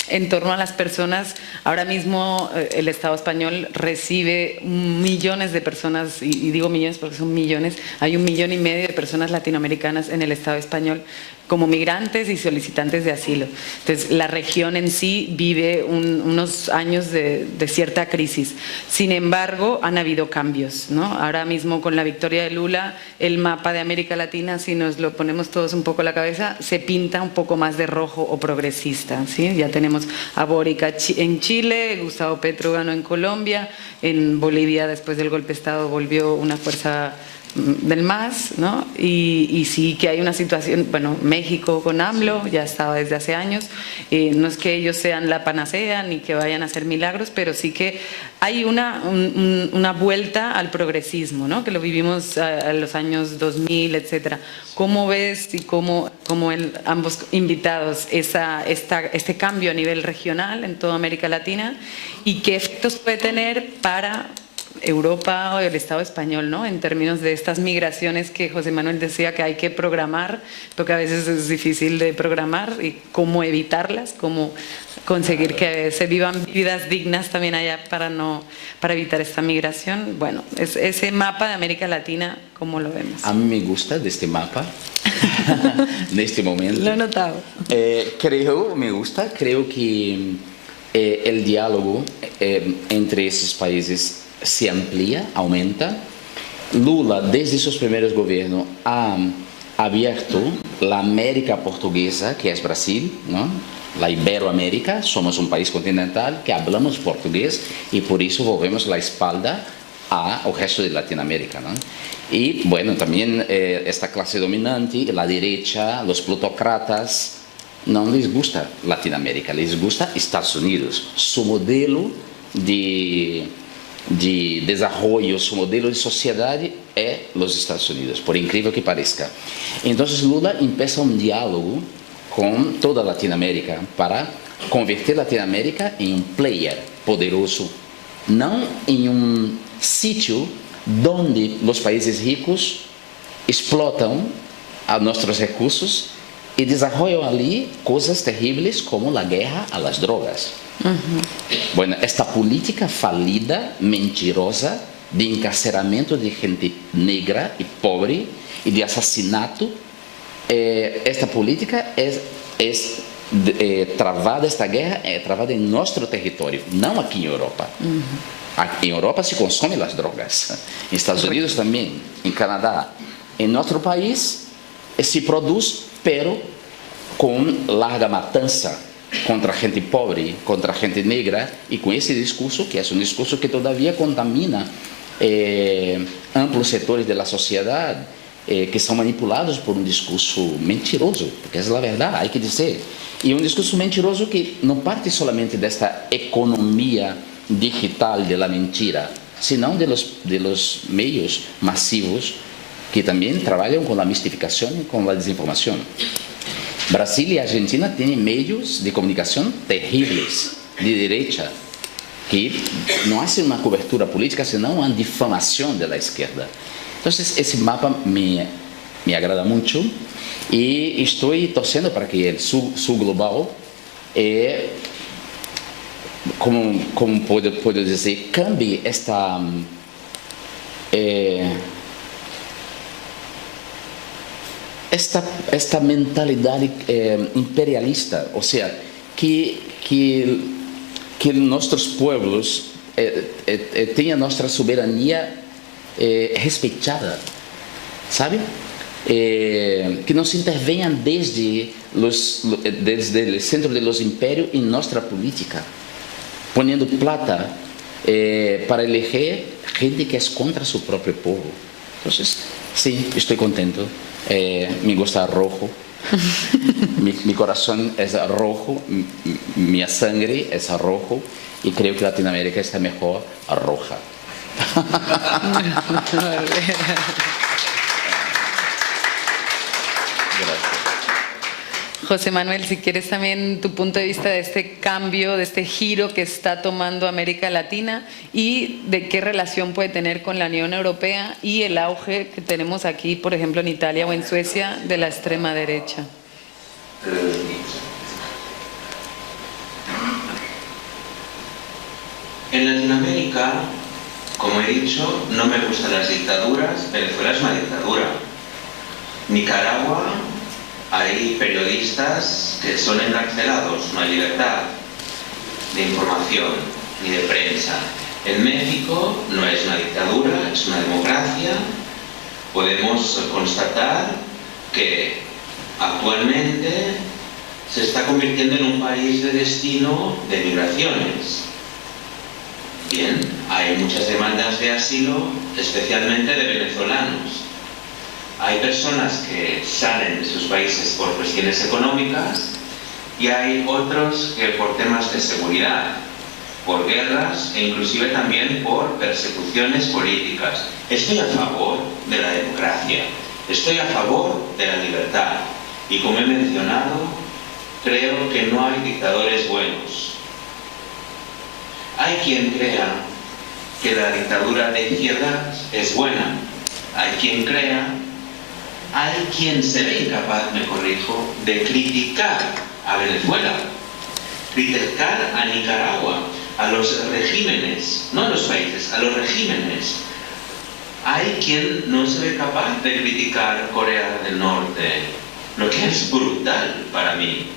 en torno a las personas, ahora mismo el Estado español recibe millones de personas, y digo millones porque son millones, hay 1,5 millones de personas latinoamericanas en el Estado español como migrantes y solicitantes de asilo. Entonces, la región en sí vive unos años de cierta crisis. Sin embargo, han habido cambios, ¿no? Ahora mismo, con la victoria de Lula, el mapa de América Latina, si nos lo ponemos todos un poco a la cabeza, se pinta un poco más de rojo o progresista, ¿sí? Ya tenemos a Boric en Chile, Gustavo Petro ganó en Colombia, en Bolivia, después del golpe de Estado, volvió una fuerza del MAS, ¿no? Y sí que hay una situación, bueno, México con AMLO ya estaba desde hace años, no es que ellos sean la panacea ni que vayan a hacer milagros, pero sí que hay una vuelta al progresismo, ¿no? Que lo vivimos a los años 2000, etcétera. ¿Cómo ves y cómo ambos invitados este cambio a nivel regional en toda América Latina y qué efectos puede tener para Europa o el Estado español, ¿no? En términos de estas migraciones que José Manuel decía que hay que programar, porque a veces es difícil de programar, y cómo evitarlas, cómo conseguir que se vivan vidas dignas también allá para evitar esta migración. Bueno, ese mapa de América Latina, ¿cómo lo vemos? A mí me gusta de este mapa, en este momento. Lo he notado. Creo que el diálogo entre esos países se amplía, aumenta. Lula, desde sus primeros gobiernos, ha abierto la América portuguesa, que es Brasil, ¿no? La Iberoamérica. Somos un país continental que hablamos portugués y por eso volvemos la espalda al resto de Latinoamérica, ¿no? Y bueno, también esta clase dominante, la derecha, los plutócratas, no les gusta Latinoamérica, les gusta Estados Unidos. Su modelo de desarrollo, su modelo de sociedad es los Estados Unidos, por incrível que parezca. Entonces Lula empieza un diálogo con toda Latinoamérica para convertir Latinoamérica en un player poderoso, no en un sitio donde los países ricos explotan a nuestros recursos y desarrollan allí cosas terribles como la guerra a las drogas. Bueno, esta política falida, mentirosa, de encarceramento de gente negra y pobre y de asesinato, esta política es travada, esta guerra es travada en nuestro territorio, no aquí en Europa. Aquí en Europa se consumen las drogas, en Estados Unidos también, en Canadá. En nuestro país se produce, pero con larga matanza contra gente pobre, contra gente negra, y con ese discurso, que es un discurso que todavía contamina amplios sectores de la sociedad, que son manipulados por un discurso mentiroso, porque es la verdad, hay que decir. Y un discurso mentiroso que no parte solamente de esta economía digital de la mentira, sino de los medios masivos que también trabajan con la mistificación y con la desinformación. Brasil y Argentina tienen medios de comunicación terribles, de derecha, que no hacen una cobertura política, sino una difamación de la izquierda. Entonces, ese mapa me agrada mucho y estoy torciendo para que el Sur Global, como puedo decir, cambie esta mentalidad imperialista, o sea, que nuestros pueblos tengan nuestra soberanía respeitada, ¿sabe? Que nos intervengan desde el centro de los imperios en nuestra política, poniendo plata para elegir gente que es contra su propio pueblo. Entonces, sí, estoy contento. Me gusta rojo. mi corazón es rojo, mi sangre es rojo y creo que Latinoamérica está mejor roja. Gracias. José Manuel, si quieres también tu punto de vista de este cambio, de este giro que está tomando América Latina y de qué relación puede tener con la Unión Europea y el auge que tenemos aquí, por ejemplo, en Italia o en Suecia, de la extrema derecha. En Latinoamérica, como he dicho, no me gustan las dictaduras. Venezuela es una dictadura. Nicaragua, hay periodistas que son encarcelados, no hay libertad de información ni de prensa. En México no es una dictadura, es una democracia. Podemos constatar que actualmente se está convirtiendo en un país de destino de migraciones. Bien, hay muchas demandas de asilo, especialmente de venezolanos. Hay personas que salen de sus países por cuestiones económicas y hay otros que por temas de seguridad, por guerras e inclusive también por persecuciones políticas. Estoy a favor de la democracia, estoy a favor de la libertad y, como he mencionado, creo que no hay dictadores buenos. Hay quien crea que la dictadura de izquierdas es buena, hay quien se ve incapaz, me corrijo, de criticar a Venezuela, criticar a Nicaragua, a los regímenes, no a los países, a los regímenes. Hay quien no se ve capaz de criticar Corea del Norte, lo que es brutal para mí.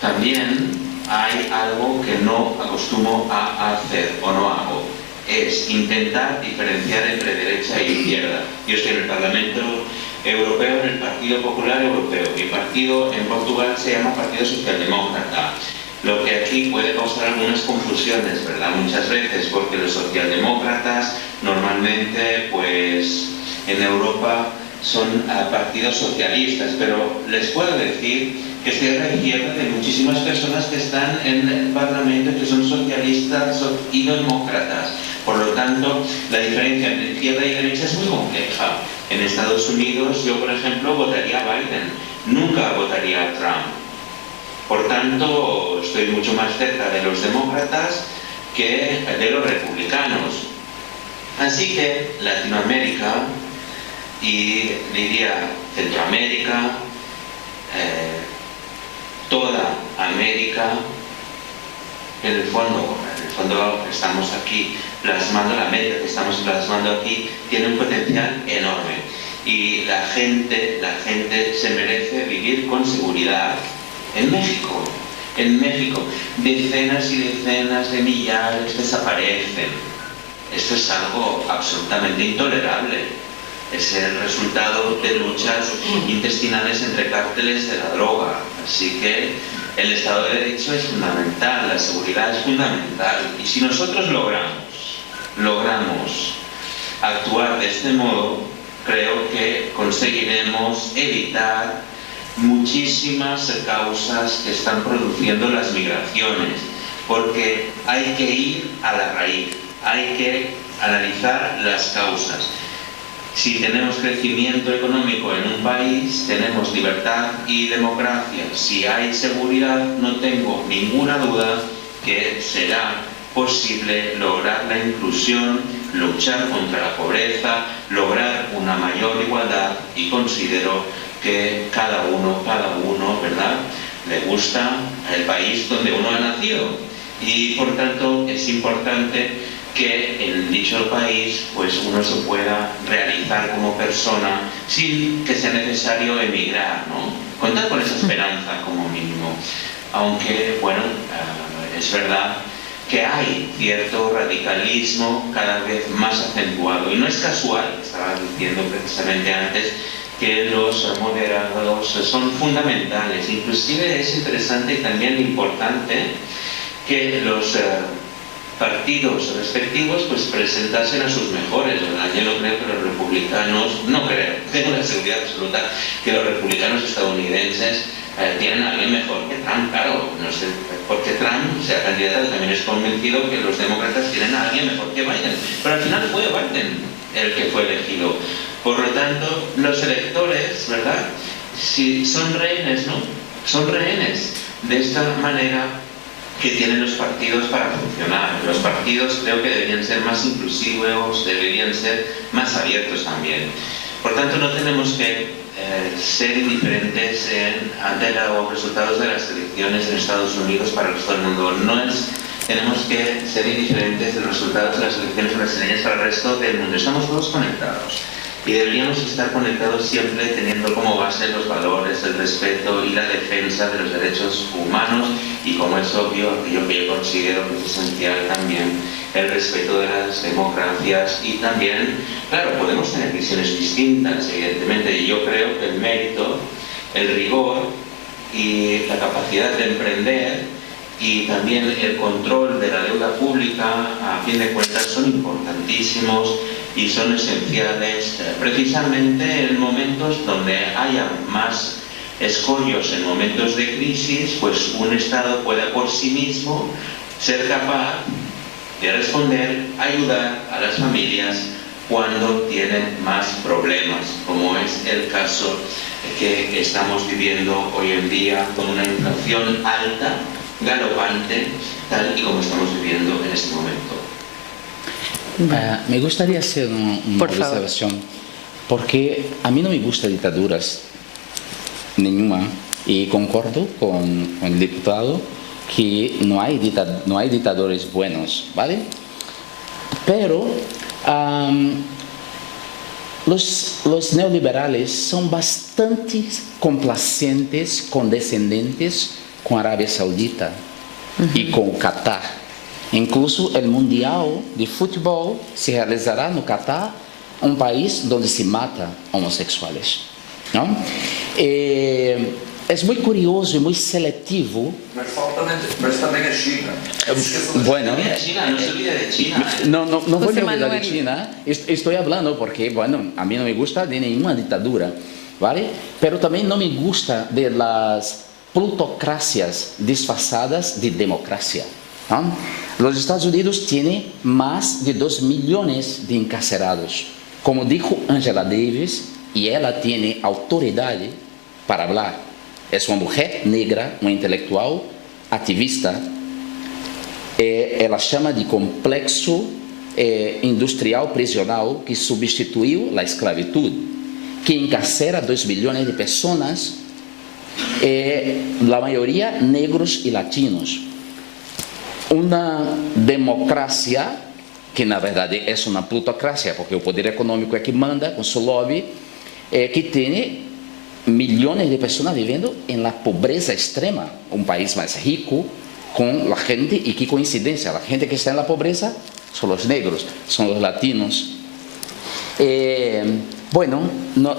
También hay algo que no acostumo a hacer o no hago, es intentar diferenciar entre derecha e izquierda. Yo estoy en el Parlamento Europeo, en el Partido Popular Europeo. Mi partido en Portugal se llama Partido Socialdemócrata, lo que aquí puede causar algunas confusiones, ¿verdad? Muchas veces, porque los socialdemócratas normalmente, pues, en Europa son partidos socialistas, pero les puedo decir que estoy a la izquierda de muchísimas personas que están en el Parlamento que son socialistas y demócratas. Por lo tanto, la diferencia entre izquierda y derecha es muy compleja. En Estados Unidos, yo, por ejemplo, votaría a Biden, nunca votaría a Trump. Por tanto, estoy mucho más cerca de los demócratas que de los republicanos. Así que Latinoamérica y diría Centroamérica, toda América, en el fondo estamos aquí plasmando, la América que estamos plasmando aquí tiene un potencial enorme y la gente se merece vivir con seguridad. En México decenas y decenas de millares desaparecen. Esto es algo absolutamente intolerable. Es el resultado de luchas intestinales entre cárteles de la droga. Así que el Estado de Derecho es fundamental, la seguridad es fundamental. Y si nosotros logramos actuar de este modo, creo que conseguiremos evitar muchísimas causas que están produciendo las migraciones, porque hay que ir a la raíz, hay que analizar las causas. Si tenemos crecimiento económico en un país, tenemos libertad y democracia. Si hay seguridad, no tengo ninguna duda que será posible lograr la inclusión, luchar contra la pobreza, lograr una mayor igualdad, y considero que cada uno, ¿verdad?, le gusta el país donde uno ha nacido y por tanto es importante que en dicho país pues uno se pueda realizar como persona sin que sea necesario emigrar, ¿no? Contar con esa esperanza como mínimo, aunque bueno, es verdad que hay cierto radicalismo cada vez más acentuado y no es casual, estaba diciendo precisamente antes, que los moderados son fundamentales. Inclusive es interesante y también importante que los partidos respectivos pues presentasen a sus mejores, ¿verdad? Yo no creo que los republicanos, no creo, tengo la seguridad absoluta que los republicanos estadounidenses tienen a alguien mejor que Trump, claro, no sé, porque Trump sea candidato, también es convencido que los demócratas tienen a alguien mejor que Biden, pero al final fue Biden el que fue elegido. Por lo tanto, los electores, ¿verdad? Si son rehenes, ¿no? Son rehenes de esta manera que tienen los partidos para funcionar. Los partidos creo que deberían ser más inclusivos, deberían ser más abiertos también. Por tanto, no tenemos que ser indiferentes ante los resultados de las elecciones en Estados Unidos para el resto del mundo. Tenemos que ser indiferentes de los resultados de las elecciones brasileñas para el resto del mundo. Estamos todos conectados. Y deberíamos estar conectados siempre teniendo como base los valores, el respeto y la defensa de los derechos humanos y, como es obvio, aquello que yo considero que es esencial también, el respeto de las democracias y también, claro, podemos tener visiones distintas, evidentemente, y yo creo que el mérito, el rigor y la capacidad de emprender y también el control de la deuda pública, a fin de cuentas, son importantísimos y son esenciales precisamente en momentos donde haya más escollos, en momentos de crisis, pues un Estado pueda por sí mismo ser capaz de responder, ayudar a las familias cuando tienen más problemas, como es el caso que estamos viviendo hoy en día con una inflación alta, galopante, tal y como estamos viviendo en este momento. Me gustaría hacer una observación, porque a mí no me gustan dictaduras ninguna, y concordo con el diputado que no hay dictadores buenos, ¿vale? Pero los neoliberales son bastante complacientes, condescendentes con Arabia Saudita y con Qatar. Incluso el Mundial de Fútbol se realizará no Qatar, un país donde se mata homosexuales, ¿no? Es muy curioso y muy selectivo. Mas também a China. Bueno, China, no se olvide de China. no voy José a olvidar de Manuel. China. Estoy hablando porque, bueno, a mí no me gusta de ninguna dictadura, ¿vale? Pero también no me gusta de las plutocracias disfrazadas de democracia, ¿no? Los Estados Unidos tienen más de 2 millones de encarcerados. Como dijo Angela Davis, y ella tiene autoridad para hablar. Es una mujer negra, una intelectual, activista. Ela chama de complexo industrial prisional que substituiu a esclavitud, que encarcera 2 millones de personas, la mayoría negros y latinos. Una democracia que na verdade é uma plutocracia, porque o poder econômico é que manda com seu lobby, que tem milhões de pessoas vivendo em la pobreza extrema, um país mais rico com a gente, e que coincidência, a gente que está em la pobreza são os negros, são os latinos. Bueno,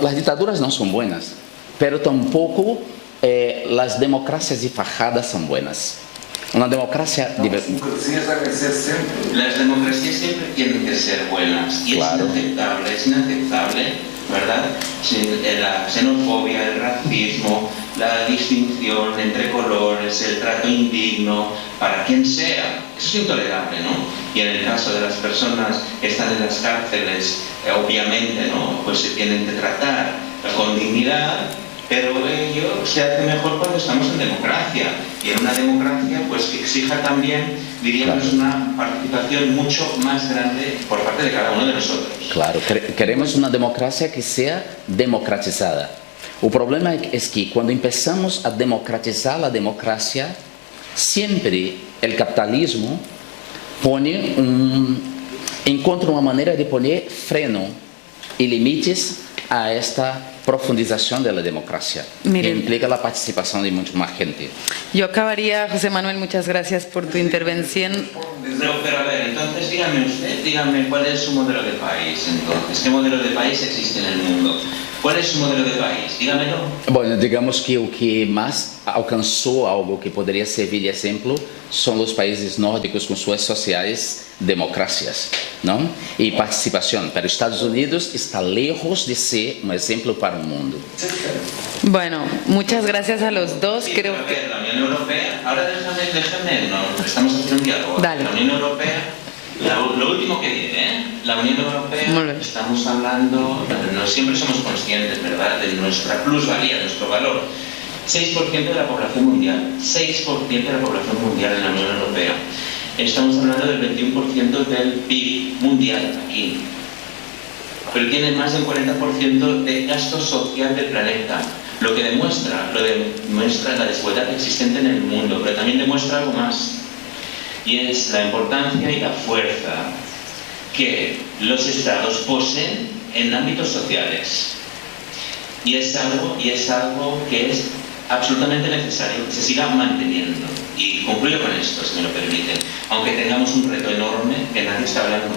as ditaduras não são buenas, pero tampouco as democracias de fachada são buenas. Una democracia... Las democracias deben ser siempre. Las democracias siempre tienen que ser buenas y Claro. es inaceptable, ¿verdad? La xenofobia, el racismo, la distinción entre colores, el trato indigno, para quien sea, eso es intolerable, ¿no? Y en el caso de las personas que están en las cárceles, obviamente, ¿no? Pues se tienen que tratar con dignidad, pero ello se hace mejor cuando estamos en democracia, y en una democracia pues que exija también, diríamos, Claro. una participación mucho más grande por parte de cada uno de nosotros. Claro, queremos uma democracia que seja democratizada. O problema é que quando começamos a democratizar a democracia, sempre o capitalismo encontra uma maneira de pôr freno e limites a esta profundización de la democracia, Miren, que implica la participación de mucha más gente. Yo acabaría, José Manuel, muchas gracias por tu intervención. No, pero a ver, entonces dígame cuál es su modelo de país, entonces, ¿qué modelo de país existe en el mundo? ¿Cuál es su modelo de país? Dígamelo. Bueno, digamos que o que más alcanzó algo que podría servir de ejemplo son los países nórdicos con sus sociales democracias, ¿no? Y participación. Pero Estados Unidos está lejos de ser un ejemplo para el mundo. Bueno, muchas gracias a los dos. Sí, Creo pero a que... ver, la Unión Europea, ahora déjame, no, estamos haciendo un diálogo. Dale. La Unión Europea, lo último que viene, la Unión Europea, Muy bien. estamos hablando, no siempre somos conscientes, ¿verdad?, de nuestra plusvalía, nuestro valor. 6% de la población mundial, 6% de la población mundial en la Unión Europea. Estamos hablando del 21% del PIB mundial aquí. Pero tiene más del 40% de gasto social del planeta. Lo que demuestra la desigualdad existente en el mundo, pero también demuestra algo más. Y es la importancia y la fuerza que los estados poseen en ámbitos sociales. Y es algo que es absolutamente necesario que se siga manteniendo. Y concluyo con esto, si me lo permiten. Aunque tengamos un reto enorme que nadie está hablando,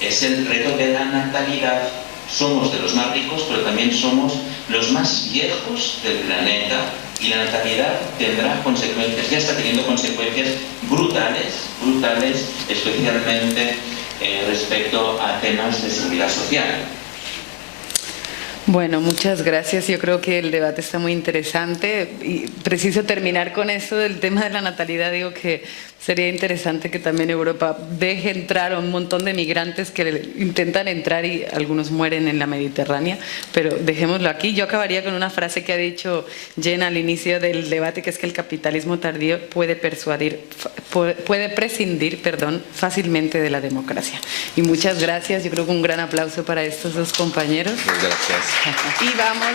es el reto de la natalidad. Somos de los más ricos, pero también somos los más viejos del planeta, y la natalidad tendrá consecuencias, ya está teniendo consecuencias brutales, especialmente respecto a temas de seguridad social. Bueno, muchas gracias. Yo creo que el debate está muy interesante y preciso terminar con esto del tema de la natalidad. Digo que sería interesante que también Europa deje entrar a un montón de migrantes que intentan entrar y algunos mueren en la Mediterránea, pero dejémoslo aquí. Yo acabaría con una frase que ha dicho Jen al inicio del debate, que es que el capitalismo tardío puede prescindir fácilmente de la democracia. Y muchas gracias. Yo creo que un gran aplauso para estos dos compañeros. Muchas gracias. Y vamos,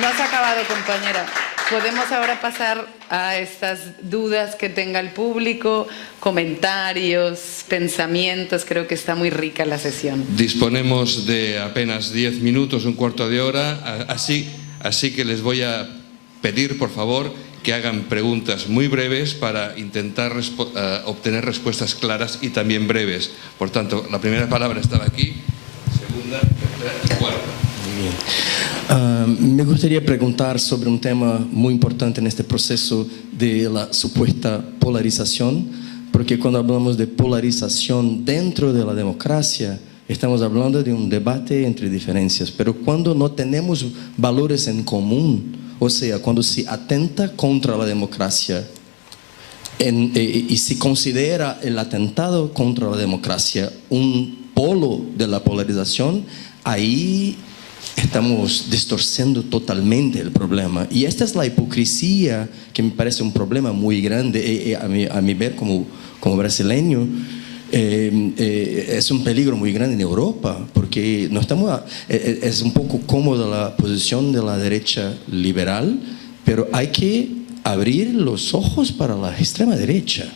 no has acabado, compañera. Podemos ahora pasar a estas dudas que tenga el público, comentarios, pensamientos. Creo que está muy rica la sesión. Disponemos de apenas 10 minutos, un cuarto de hora, así que les voy a pedir, por favor, que hagan preguntas muy breves para intentar obtener respuestas claras y también breves. Por tanto, la primera palabra estaba aquí, segunda, tercera y cuarta. Me gustaría preguntar sobre un tema muy importante en este proceso de la supuesta polarización, porque cuando hablamos de polarización dentro de la democracia, estamos hablando de un debate entre diferencias, pero cuando no tenemos valores en común, o sea, cuando se atenta contra la democracia y se considera el atentado contra la democracia un polo de la polarización, ahí estamos distorciendo totalmente el problema. Y esta es la hipocresía que me parece un problema muy grande a mi ver como brasileño. Es un peligro muy grande en Europa, porque no estamos es un poco cómoda la posición de la derecha liberal, pero hay que abrir los ojos para la extrema derecha.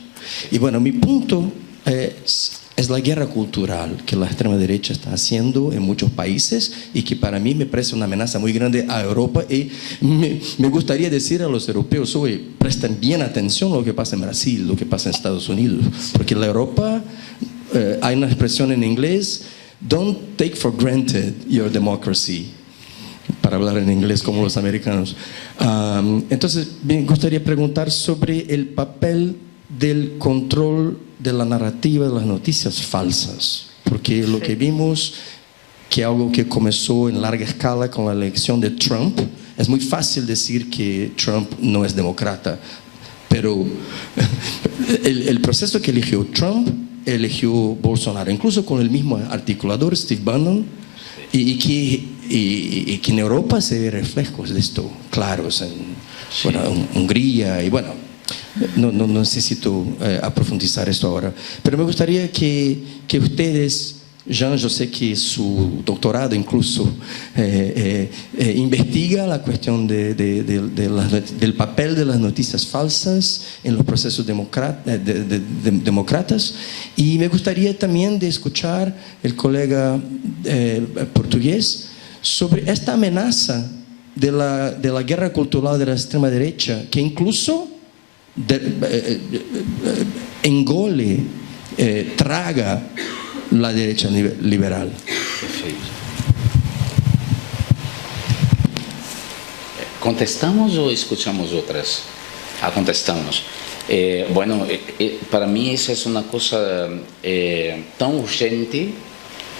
Y bueno, mi punto es la guerra cultural que la extrema derecha está haciendo en muchos países y que para mí me parece una amenaza muy grande a Europa. Y me gustaría decir a los europeos hoy, presten bien atención a lo que pasa en Brasil, lo que pasa en Estados Unidos, porque la Europa, hay una expresión en inglés, don't take for granted your democracy, para hablar en inglés como los americanos. Entonces me gustaría preguntar sobre el papel del control de la narrativa de las noticias falsas, porque lo que vimos, que algo que comenzó en larga escala con la elección de Trump, es muy fácil decir que Trump no es demócrata, pero el proceso que eligió Trump, eligió Bolsonaro, incluso con el mismo articulador, Steve Bannon, y que en Europa se ve reflejos de esto claros, en Hungría, y bueno, no necesito profundizar esto ahora, pero me gustaría que ustedes, Jean, yo sé que su doctorado incluso investiga la cuestión del papel de las noticias falsas en los procesos demócratas, y me gustaría también de escuchar el colega portugués sobre esta amenaza de la guerra cultural de la extrema derecha, que incluso engole, traga la derecha liberal. Perfeito. ¿Contestamos o escuchamos otras? Contestamos. Bueno, para mí eso es una cosa tan urgente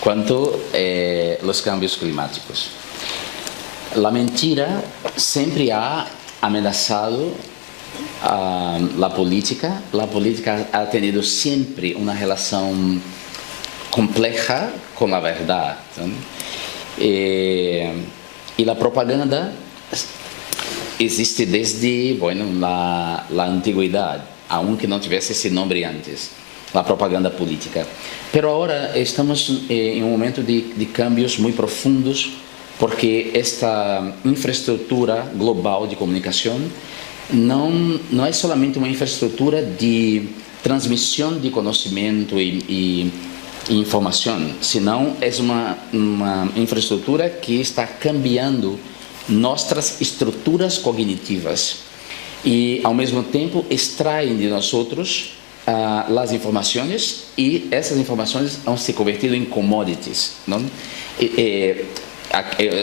cuanto los cambios climáticos. La mentira siempre ha amenazado la política. La política ha tenido siempre una relación compleja con la verdad, ¿no? Y la propaganda existe desde, bueno, la antigüedad, aunque no tuviese ese nombre antes, la propaganda política. Pero ahora estamos en un momento de cambios muy profundos, porque esta infraestructura global de comunicación no es solamente una infraestructura de transmisión de conocimiento y información, sino es una infraestructura que está cambiando nuestras estructuras cognitivas y al mismo tiempo extraen de nosotros las informaciones, y esas informaciones han se convertido en commodities, ¿no?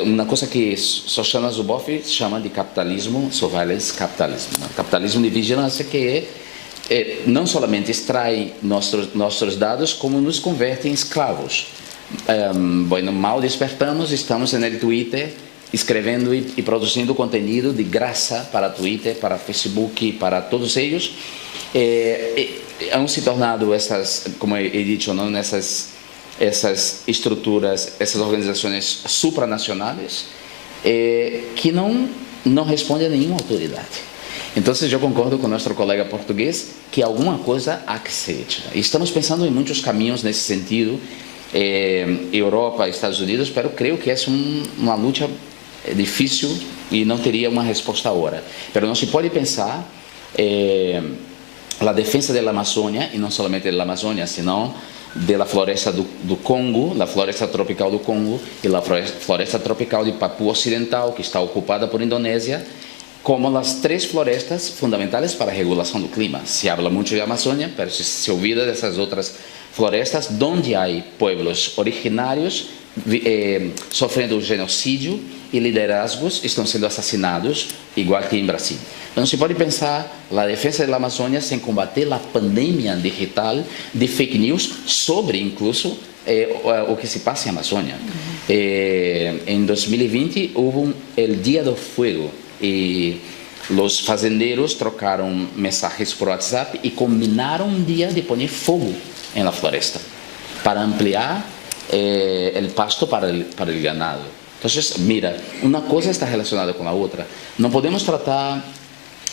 Uma coisa que Shoshana Zuboff chama de capitalismo, surveillance capitalismo, né? Capitalismo de vigilância, que não somente extrai nossos dados, como nos converte em escravos. Bueno, mal despertamos, estamos no Twitter escrevendo e produzindo conteúdo de graça para Twitter, para Facebook, para todos eles. Han se tornado essas, como he dicho, não, essas estruturas, essas organizações supranacionais que não respondem a nenhuma autoridade. Então, eu concordo com nosso colega português que alguma coisa há que ser hecha. Estamos pensando em muitos caminhos nesse sentido, Europa, Estados Unidos, pero creio que é uma luta difícil e não teria uma resposta agora. Pero não se pode pensar a defesa da Amazônia, e não somente da Amazônia, senão da floresta do Congo, da floresta tropical do Congo e da floresta tropical de Papua Ocidental, que está ocupada por Indonésia, como as três florestas fundamentais para a regulação do clima. Se habla muito de Amazônia, mas se olvida dessas outras florestas, onde há pueblos originários sofrendo genocídio e liderazgos estão sendo assassinados, igual que em Brasil. Não se pode pensar a defesa da Amazônia sem combater a pandemia digital de fake news sobre, incluso, o que se passa em Amazônia. Em 2020, houve o Dia do Fuego, e os fazendeiros trocaram mensagens por WhatsApp e combinaram um dia de pôr fogo na floresta para ampliar o pasto para o ganado. Então, mira, uma coisa está relacionada com a outra. Não podemos tratar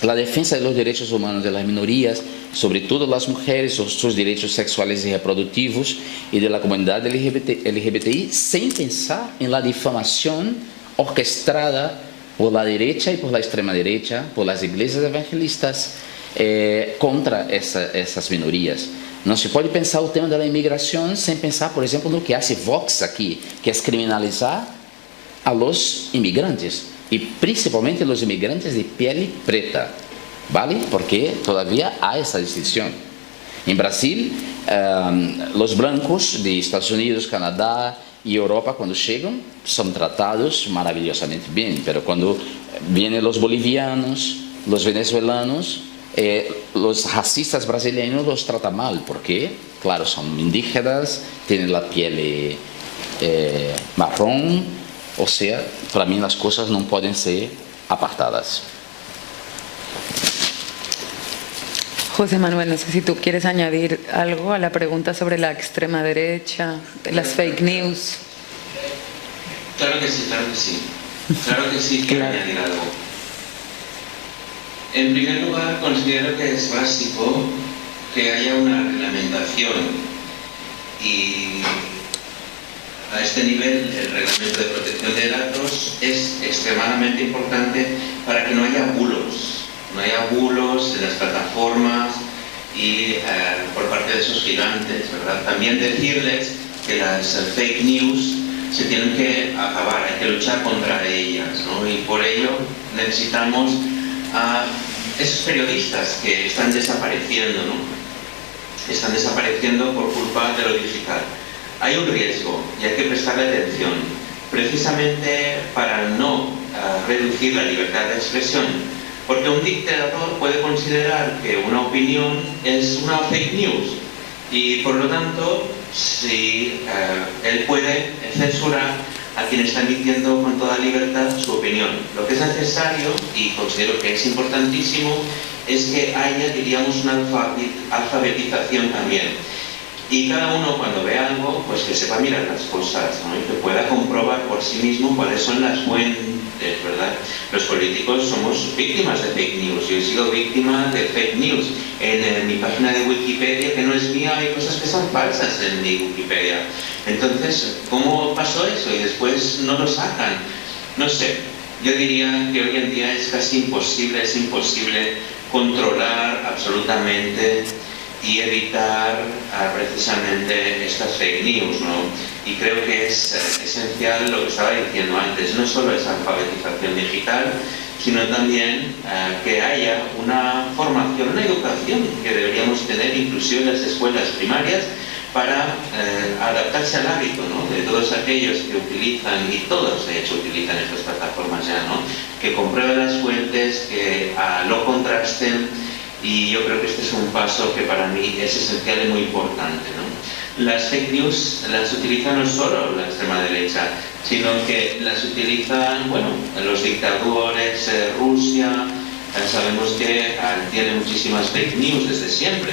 a defesa dos direitos humanos das minorias, sobretudo as mulheres, os seus direitos sexuais e reprodutivos, e da comunidade LGBTI, sem pensar em la difamação orquestrada por la derecha y por la extrema derecha, por las iglesias evangelistas contra essas minorias. Não se pode pensar o tema da imigração sem pensar, por exemplo, no que hace Vox aqui, que é criminalizar a los imigrantes, e principalmente los imigrantes de pele preta, ¿vale? Porque todavía há essa distinção. Em Brasil, os brancos de Estados Unidos, Canadá e Europa, quando chegam, são tratados maravilhosamente bem, mas quando vêm os bolivianos, os venezuelanos, os racistas brasileiros os tratam mal, porque, claro, são indígenas, têm a pele marrom, ou seja, para mim as coisas não podem ser apartadas. José Manuel, no sé si tú quieres añadir algo a la pregunta sobre la extrema derecha, las fake news. Claro que sí, claro que sí. Claro que sí, quiero añadir algo. En primer lugar, considero que es básico que haya una reglamentación, y a este nivel el reglamento de protección de datos es extremadamente importante para que no haya bulos. No haya bulos en las plataformas y por parte de esos gigantes, ¿verdad? También decirles que las fake news se tienen que acabar, hay que luchar contra ellas, ¿no? Y por ello necesitamos a esos periodistas que están desapareciendo, ¿no? Están desapareciendo por culpa de lo digital. Hay un riesgo y hay que prestarle atención, precisamente para no reducir la libertad de expresión, porque un dictador puede considerar que una opinión es una fake news y por lo tanto si él puede censurar a quien está diciendo con toda libertad su opinión. Lo que es necesario, y considero que es importantísimo, es que haya, diríamos, una alfabetización también. Y cada uno cuando ve algo, pues que sepa mirar las cosas, ¿no? Y que pueda comprobar por sí mismo cuáles son las fuentes, ¿verdad? Los políticos somos víctimas de fake news. Yo he sido víctima de fake news. En mi página de Wikipedia, que no es mía, hay cosas que son falsas en mi Wikipedia. Entonces, ¿cómo pasó eso? Y después no lo sacan. No sé, yo diría que hoy en día es casi imposible, es imposible controlar absolutamente y evitar precisamente estas fake news, ¿no? Y creo que es esencial lo que estaba diciendo antes, no solo esa alfabetización digital, sino también que haya una formación, una educación que deberíamos tener inclusive en las escuelas primarias para adaptarse al hábito, ¿no? De todos aquellos que utilizan, y todos de hecho utilizan estas plataformas ya, ¿no? Que comprueben las fuentes, que lo contrasten. Y yo creo que este es un paso que para mí es esencial y muy importante, ¿no? Las fake news las utiliza no solo la extrema derecha, sino que las utilizan, bueno, los dictadores, Rusia, sabemos que tiene muchísimas fake news desde siempre.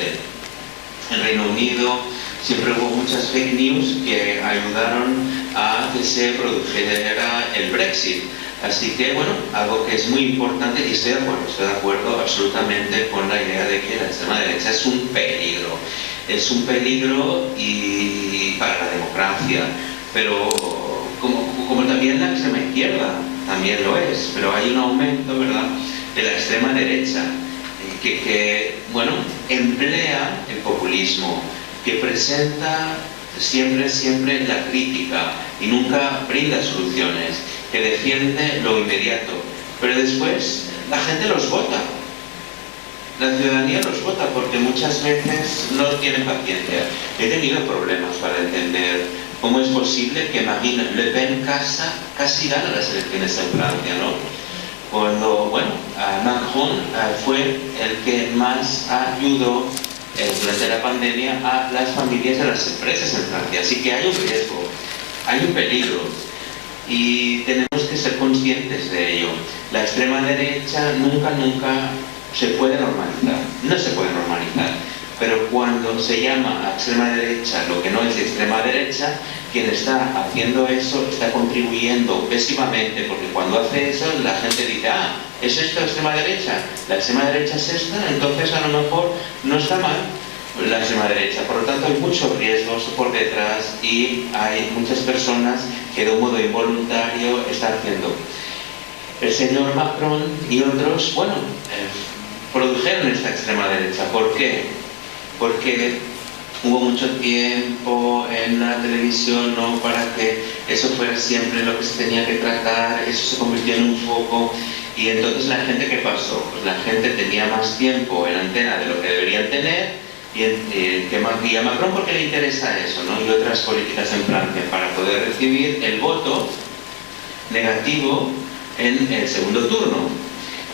En Reino Unido siempre hubo muchas fake news que ayudaron a que se produjera el Brexit. Así que, bueno, algo que es muy importante, y estoy de acuerdo absolutamente con la idea de que la extrema derecha es un peligro y para la democracia, pero como también la extrema izquierda, también lo es, pero hay un aumento, ¿verdad?, de la extrema derecha, que bueno, emplea el populismo, que presenta siempre la crítica y nunca brinda soluciones, que defiende lo inmediato, pero después la gente los vota, la ciudadanía los vota, porque muchas veces no tienen paciencia. He tenido problemas para entender cómo es posible que Marine Le Pen casi gana las elecciones en Francia, ¿no? Cuando, bueno, Macron fue el que más ayudó durante la pandemia a las familias de las empresas en Francia. Así que hay un riesgo, hay un peligro y tenemos que ser conscientes de ello. La extrema derecha nunca se puede normalizar, no se puede normalizar, pero cuando se llama a extrema derecha lo que no es extrema derecha, quien está haciendo eso está contribuyendo pésimamente, porque cuando hace eso la gente dice, ¿es esto extrema derecha? La extrema derecha es esta, entonces a lo mejor no está mal la extrema derecha. Por lo tanto hay muchos riesgos por detrás y hay muchas personas que de un modo involuntario están haciendo. El señor Macron y otros, bueno, produjeron esta extrema derecha. ¿Por qué? Porque hubo mucho tiempo en la televisión, ¿no?, para que eso fuera siempre lo que se tenía que tratar, eso se convirtió en un foco. Y entonces la gente, ¿qué pasó? Pues la gente tenía más tiempo en antena de lo que deberían tener, y a Macron porque le interesa eso, ¿no?, y otras políticas en Francia, para poder recibir el voto negativo en el segundo turno.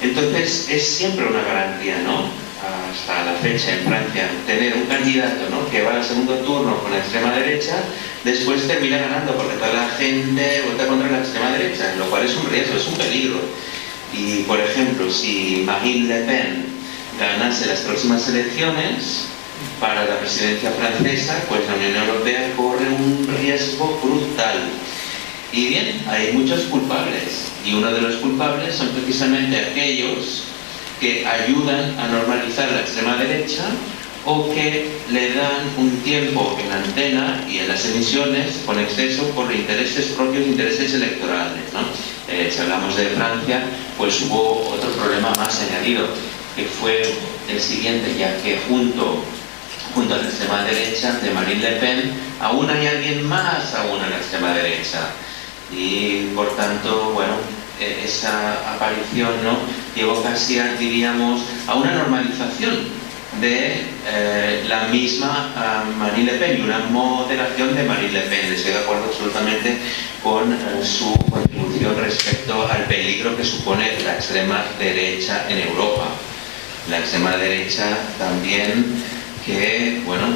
Entonces es siempre una garantía, ¿no?, hasta la fecha en Francia, tener un candidato, ¿no?, que va al segundo turno con la extrema derecha, después termina ganando porque toda la gente vota contra la extrema derecha, lo cual es un riesgo, es un peligro. Y por ejemplo, si Marine Le Pen ganase las próximas elecciones para la presidencia francesa, pues la Unión Europea corre un riesgo brutal. Y bien, hay muchos culpables, y uno de los culpables son precisamente aquellos que ayudan a normalizar la extrema derecha o que le dan un tiempo en la antena y en las emisiones con exceso por intereses propios, intereses electorales, ¿no? Si hablamos de Francia, pues hubo otro problema más añadido, que fue el siguiente, ya que junto junto a la extrema derecha de Marine Le Pen, aún hay alguien más aún a la extrema derecha. Y por tanto, bueno, esa aparición, ¿no?, llevó casi, diríamos, a una normalización de la misma Marine Le Pen y una moderación de Marine Le Pen. Estoy de acuerdo absolutamente con su contribución respecto al peligro que supone la extrema derecha en Europa. La extrema derecha también que, bueno,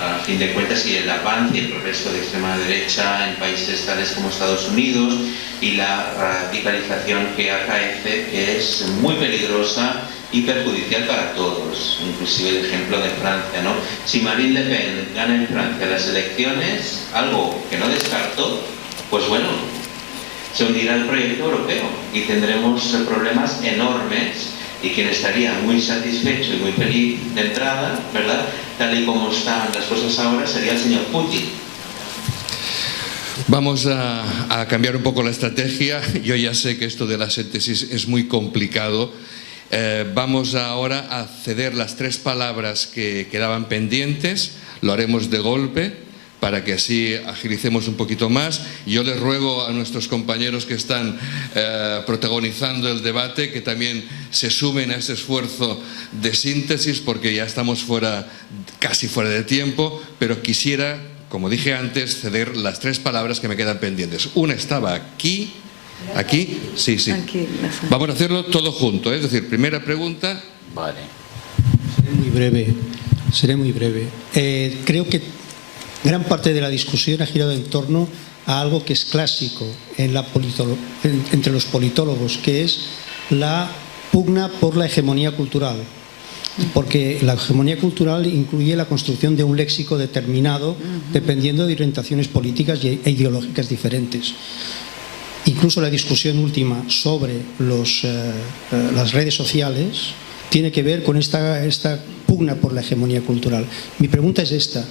a fin de cuentas, y el avance y el progreso de extrema derecha en países tales como Estados Unidos y la radicalización que acaece, que es muy peligrosa y perjudicial para todos, inclusive el ejemplo de Francia, ¿no? Si Marine Le Pen gana en Francia las elecciones, algo que no descarto, pues bueno, se hundirá el proyecto europeo y tendremos problemas enormes, y quien estaría muy satisfecho y muy feliz de entrada, ¿verdad?, tal y como están las cosas ahora, sería el señor Putin. Vamos a cambiar un poco la estrategia. Yo ya sé que esto de la síntesis es muy complicado. Vamos ahora a ceder las 3 palabras que quedaban pendientes. Lo haremos de golpe para que así agilicemos un poquito más. Yo les ruego a nuestros compañeros que están protagonizando el debate que también se sumen a ese esfuerzo de síntesis, porque ya estamos casi fuera de tiempo, pero quisiera, como dije antes, ceder las 3 palabras que me quedan pendientes. Una estaba aquí. ¿Aquí? Sí, sí. Aquí. Vamos a hacerlo todo junto, ¿eh? Es decir, primera pregunta. Vale. Seré muy breve. Creo que gran parte de la discusión ha girado en torno a algo que es clásico entre los politólogos, que es la pugna por la hegemonía cultural. Porque la hegemonía cultural incluye la construcción de un léxico determinado dependiendo de orientaciones políticas e ideológicas diferentes. Incluso la discusión última sobre las redes sociales tiene que ver con esta pugna por la hegemonía cultural. Mi pregunta es esta.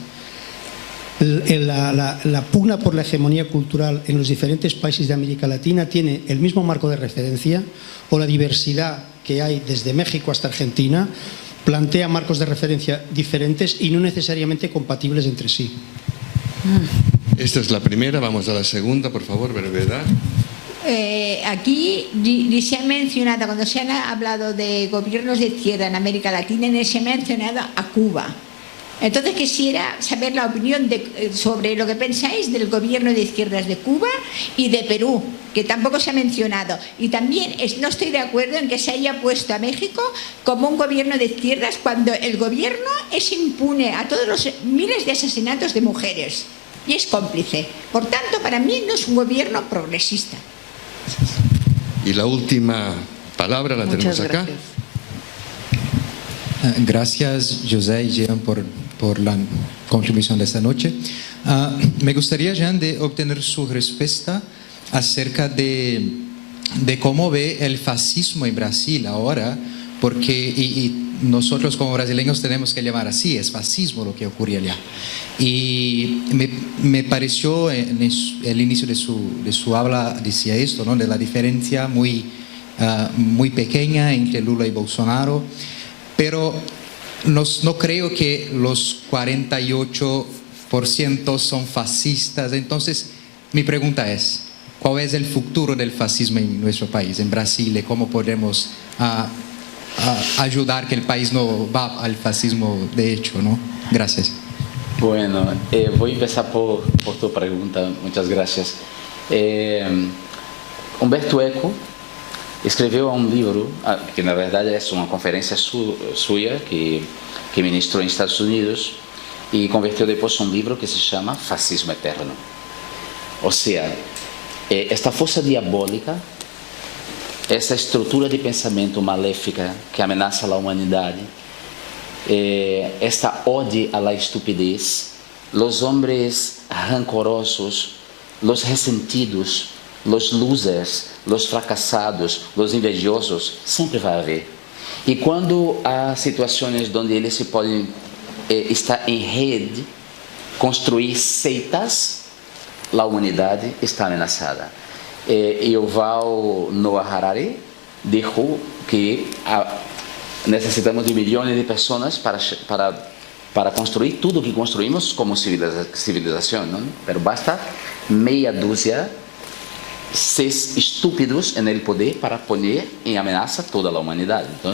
La pugna por la hegemonía cultural en los diferentes países de América Latina tiene el mismo marco de referencia, o la diversidad que hay desde México hasta Argentina plantea marcos de referencia diferentes y no necesariamente compatibles entre sí. Esta es la primera, vamos a la segunda, por favor, brevedad. Aquí se ha mencionado, cuando se han hablado de gobiernos de izquierda en América Latina, se ha mencionado a Cuba. Entonces quisiera saber la opinión sobre lo que pensáis del gobierno de izquierdas de Cuba y de Perú, que tampoco se ha mencionado. Y también no estoy de acuerdo en que se haya puesto a México como un gobierno de izquierdas cuando el gobierno es impune a todos los miles de asesinatos de mujeres y es cómplice. Por tanto, para mí no es un gobierno progresista. Y la última palabra la tenemos acá. Gracias, José y Jean, por la contribución de esta noche. Me gustaría, Jean, de obtener su respuesta acerca de cómo ve el fascismo en Brasil ahora, porque y nosotros como brasileños tenemos que llamar así, es fascismo lo que ocurre allá. Y me pareció en el inicio de su habla decía esto, ¿no?, de la diferencia muy pequeña entre Lula y Bolsonaro, pero no creo que los 48% son fascistas. Entonces mi pregunta es, ¿cuál es el futuro del fascismo en nuestro país, en Brasil? ¿Cómo podemos ayudar que el país no va al fascismo de hecho, ¿no? Gracias. Bueno, voy a empezar por tu pregunta. Muchas gracias. Humberto Eco escreveu um livro, que na verdade é uma conferência sua, que ministrou em Estados Unidos, e converteu depois um livro que se chama Fascismo Eterno. Ou seja, esta força diabólica, essa estrutura de pensamento maléfica que ameaça a humanidade, esta ode a la estupidez, los hombres rancorosos, los resentidos, los losers, los fracassados, los invejosos, sempre vai haver. E quando há situações onde eles se podem estar em rede, construir seitas, a humanidade está ameaçada. Yuval Noah Harari dijo que necessitamos de milhões de pessoas para para construir tudo que construímos como civilização, não? Pero basta meia dúzia seres estúpidos no poder para poner em ameaça toda a humanidade. Então,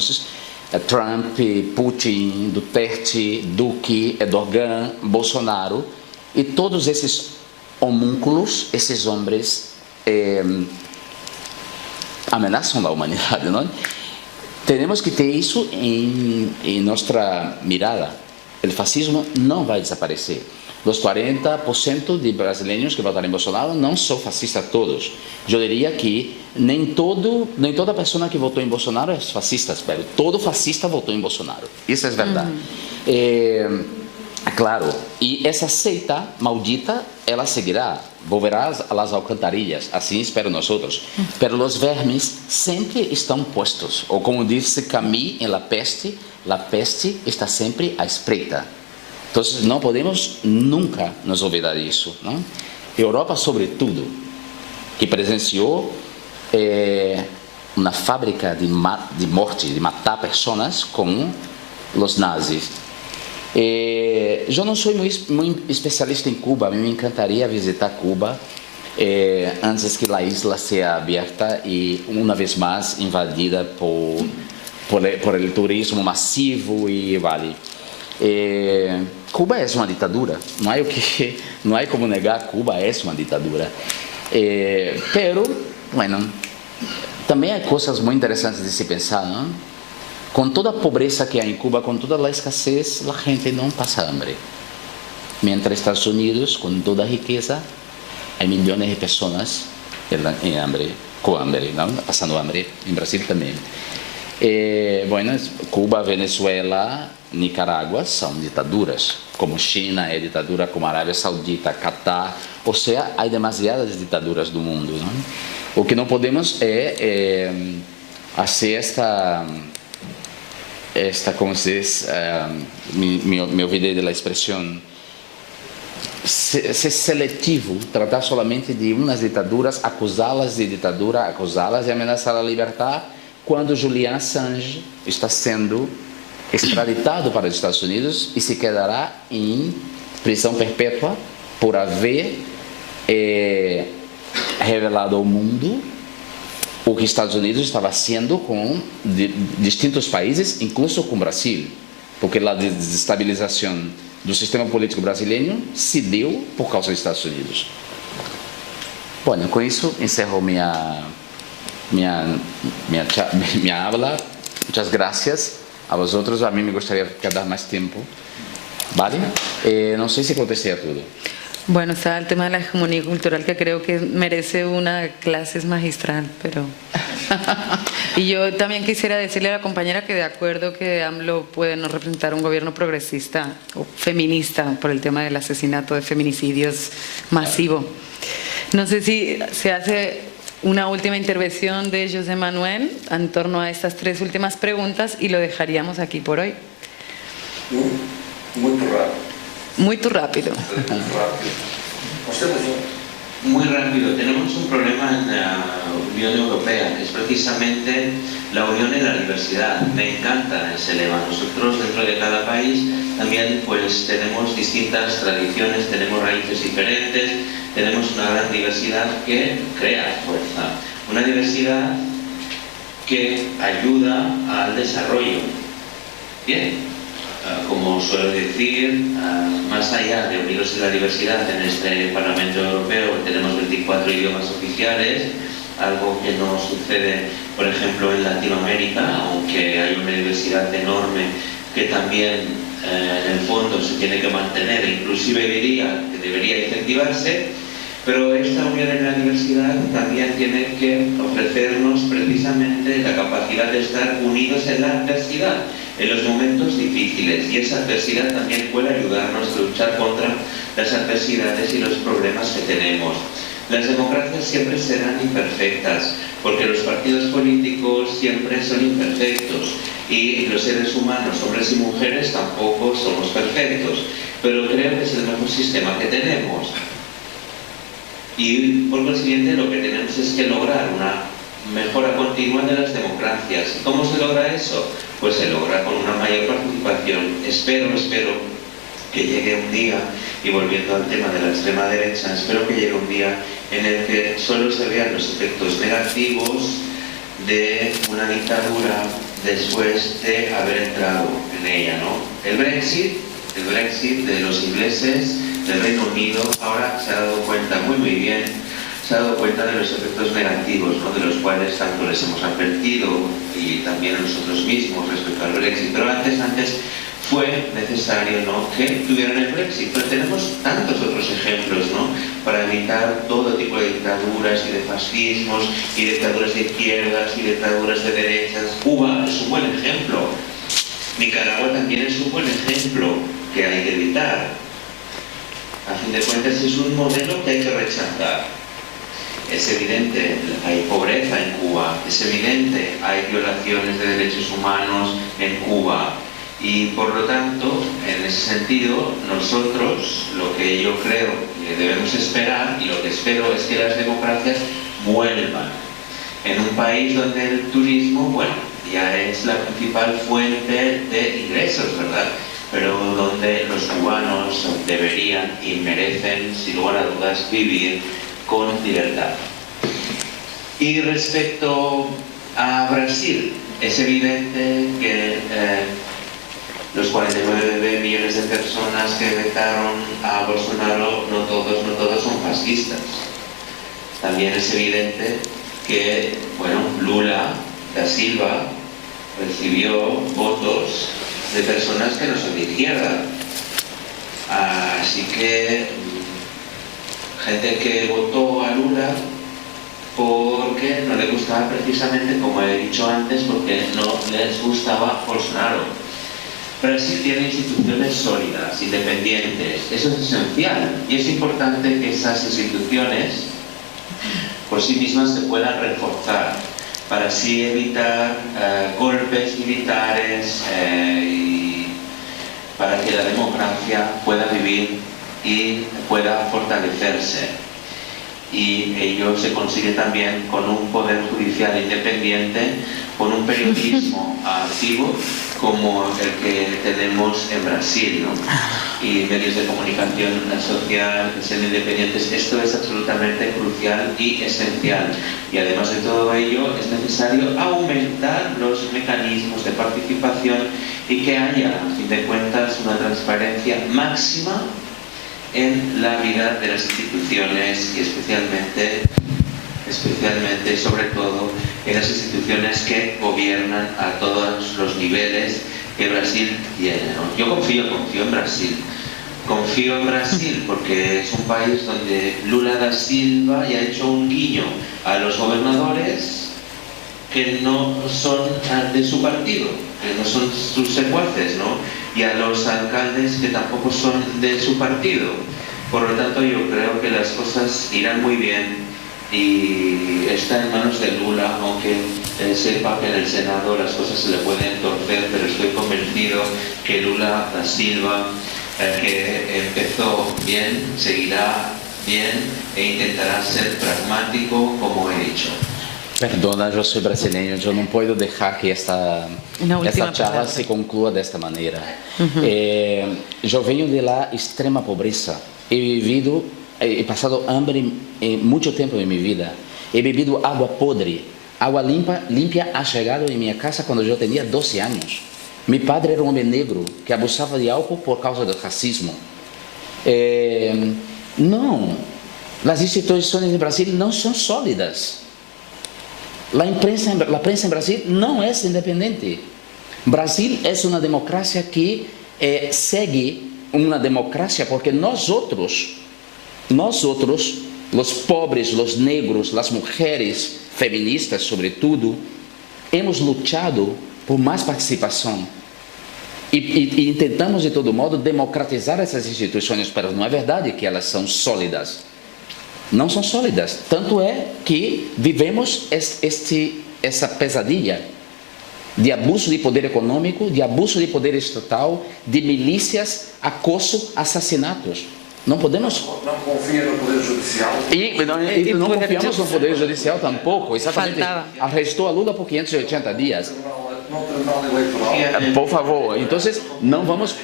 Trump, Putin, Duterte, Duque, Erdogan, Bolsonaro e todos esses homúnculos, esses homens ameaçam a humanidade, não? Temos que ter isso em nossa mirada. O fascismo não vai desaparecer. Os 40% de brasileiros que votaram em Bolsonaro não são fascistas todos. Eu diria que nem toda pessoa que votou em Bolsonaro é fascista, mas todo fascista votou em Bolsonaro. Isso é verdade. Claro, e essa seita maldita, ela seguirá, volverá às alcantarilhas, assim espero nós outros. Mas os vermes sempre estão postos, ou como disse Camus em La Peste está sempre à espreita. Então, não podemos nunca nos olvidar disso, não? Europa, sobretudo, que presenciou uma fábrica de morte, de matar pessoas com os nazis. Eu não sou muito especialista em Cuba, a mim me encantaria visitar Cuba antes que a isla seja aberta e, uma vez mais, invadida por o turismo massivo e vale. Cuba é uma ditadura, não há como negar, Cuba é uma ditadura. Pero, bueno, também há coisas muito interessantes de se pensar, não? Com toda a pobreza que há em Cuba, com toda a escassez, a gente não passa hambre. Mientras Estados Unidos, com toda a riqueza, há milhões de pessoas com hambre, não? Passando hambre. Em Brasil também. Bueno, Cuba, Venezuela, Nicarágua são ditaduras, como China é ditadura, como Arábia Saudita, Catar, ou seja, há demasiadas ditaduras do mundo, não? O que não podemos é fazer esta como se diz, me olvidei da expressão, ser seletivo, tratar solamente de umas ditaduras, acusá-las de ditadura, acusá-las de ameaçar a liberdade, quando Julian Assange está sendo extraditado para os Estados Unidos e se quedará em prisão perpétua por haver revelado ao mundo o que Estados Unidos estava fazendo com distintos países, incluso com o Brasil, porque a desestabilização do sistema político brasileiro se deu por causa dos Estados Unidos. Bom, com isso encerro minha aula. Muitas graças a vosotros. A mim me gostaria de dar mais tempo, ¿vale? No sé si contesté a todo. Bueno, está el tema de la hegemonía cultural, que creo que merece una clase magistral, pero... Y yo también quisiera decirle a la compañera que de acuerdo que AMLO puede no representar un gobierno progresista o feminista por el tema del asesinato de feminicidios masivo. No sé si se hace una última intervención de José Manuel en torno a estas tres últimas preguntas y lo dejaríamos aquí por hoy. Muito rápido. Muy rápido. Muy rápido. Tenemos un problema en la Unión Europea, que es precisamente la unión en la diversidad. Me encanta ese lema. Nosotros dentro de cada país también pues tenemos distintas tradiciones, tenemos raíces diferentes, tenemos una gran diversidad que crea fuerza. Una diversidad que ayuda al desarrollo. Bien. Como suelo decir, más allá de uniros en la diversidad en este Parlamento Europeo, tenemos 24 idiomas oficiales, algo que no sucede, por ejemplo, en Latinoamérica, aunque hay una diversidad enorme que también en el fondo se tiene que mantener, inclusive diría que debería incentivarse, pero esta unión en la diversidad también tiene que ofrecernos precisamente la capacidad de estar unidos en la adversidad, en los momentos difíciles, y esa adversidad también puede ayudarnos a luchar contra las adversidades y los problemas que tenemos. Las democracias siempre serán imperfectas, porque los partidos políticos siempre son imperfectos, y los seres humanos, hombres y mujeres, tampoco somos perfectos, pero creo que es el mejor sistema que tenemos. Y por consiguiente lo que tenemos es que lograr una mejora continua de las democracias. ¿Cómo se logra eso? Pues se logra con una mayor participación. Espero que llegue un día, y volviendo al tema de la extrema derecha, espero que llegue un día en el que solo se vean los efectos negativos de una dictadura después de haber entrado en ella, ¿no? El Brexit de los ingleses, del Reino Unido, ahora se ha dado cuenta muy bien, se ha dado cuenta de los efectos negativos, ¿no?, de los cuales tanto les hemos advertido y también a nosotros mismos respecto al Brexit. Pero antes fue necesario, ¿no?, que tuvieran el Brexit. Pero tenemos tantos otros ejemplos, ¿no?, para evitar todo tipo de dictaduras y de fascismos y dictaduras de izquierdas y dictaduras de derechas. Cuba es un buen ejemplo. Nicaragua también es un buen ejemplo que hay que evitar. A fin de cuentas es un modelo que hay que rechazar. Es evidente, hay pobreza en Cuba, es evidente, hay violaciones de derechos humanos en Cuba. Y por lo tanto, en ese sentido, nosotros lo que yo creo que debemos esperar, y lo que espero, es que las democracias vuelvan. En un país donde el turismo, bueno, ya es la principal fuente de ingresos, ¿verdad?, pero donde los cubanos deberían y merecen, sin lugar a dudas, vivir con libertad. Y respecto a Brasil, es evidente que los 49 millones de personas que vetaron a Bolsonaro, no todos son fascistas. También es evidente que, bueno, Lula da Silva recibió votos de personas que no son de izquierda. Así que gente que votó a Lula porque no le gustaba precisamente, como he dicho antes, porque no les gustaba Bolsonaro. Brasil tiene instituciones sólidas, independientes. Eso es esencial y es importante que esas instituciones por sí mismas se puedan reforzar para así evitar golpes militares y para que la democracia pueda vivir y pueda fortalecerse. Y ello se consigue también con un poder judicial independiente, con un periodismo activo como el que tenemos en Brasil, ¿no? Y medios de comunicación social que sean independientes. Esto es absolutamente crucial y esencial. Y además de todo ello, es necesario aumentar los mecanismos de participación y que haya, a fin de cuentas, una transparencia máxima en la vida de las instituciones y especialmente, sobre todo, en las instituciones que gobiernan a todos los niveles que Brasil tiene, ¿no? Yo confío en Brasil. Confío en Brasil porque es un país donde Lula da Silva ya ha hecho un guiño a los gobernadores que no son de su partido, que no son sus secuaces, ¿no?, y a los alcaldes que tampoco son de su partido. Por lo tanto, yo creo que las cosas irán muy bien y está en manos de Lula, aunque sepa que en el Senado las cosas se le pueden torcer, pero estoy convencido que Lula da Silva, que empezó bien, seguirá bien e intentará ser pragmático, como he dicho. Perdona, yo soy brasileño, yo no puedo dejar que esta charla se conclua de esta manera. Yo vengo de la extrema pobreza, he pasado hambre mucho tiempo en mi vida, he bebido agua podre, agua limpia ha llegado en mi casa cuando yo tenía 12 años. Mi padre era un hombre negro que abusaba de alcohol por causa del racismo. No, las instituciones de Brasil no son sólidas. La prensa en Brasil no es independiente. Brasil es una democracia que sigue una democracia porque nosotros, los pobres, los negros, las mujeres feministas sobre todo, hemos luchado por más participación y intentamos de todo modo democratizar essas instituições, pero não é verdade que elas são sólidas. Não são sólidas. Tanto é que vivemos essa pesadilha de abuso de poder econômico, de abuso de poder estatal, de milícias, acoso, assassinatos. Não podemos... Não confia no Poder Judicial. E não confiamos no Poder Judicial tampouco. Exatamente. Arrestou a Lula por 580 dias. No Tribunal Eleitoral. Por favor. Então, não vamos...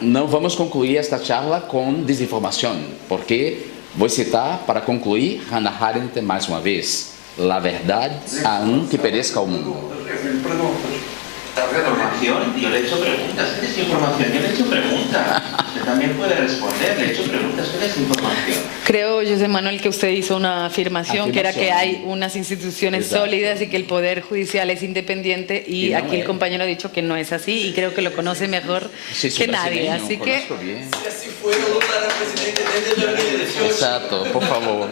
não vamos concluir esta charla com desinformação, porque vou citar, para concluir, Hannah Arendt mais uma vez: la verdad aún que perezca o mundo. Información, yo le he hecho preguntas. ¿Qué es información? Yo le he hecho preguntas. Usted también puede responder. Le he hecho preguntas. ¿Qué es información? Creo, José Manuel, que usted hizo una afirmación que era que hay unas instituciones Exacto. sólidas y que el Poder Judicial es independiente, y no aquí el es. compañero ha dicho que no es así, y creo que lo conoce mejor Sí, que nadie. Así que conozco bien. Si fuera Lula presidente desde 2018. Exacto, por favor.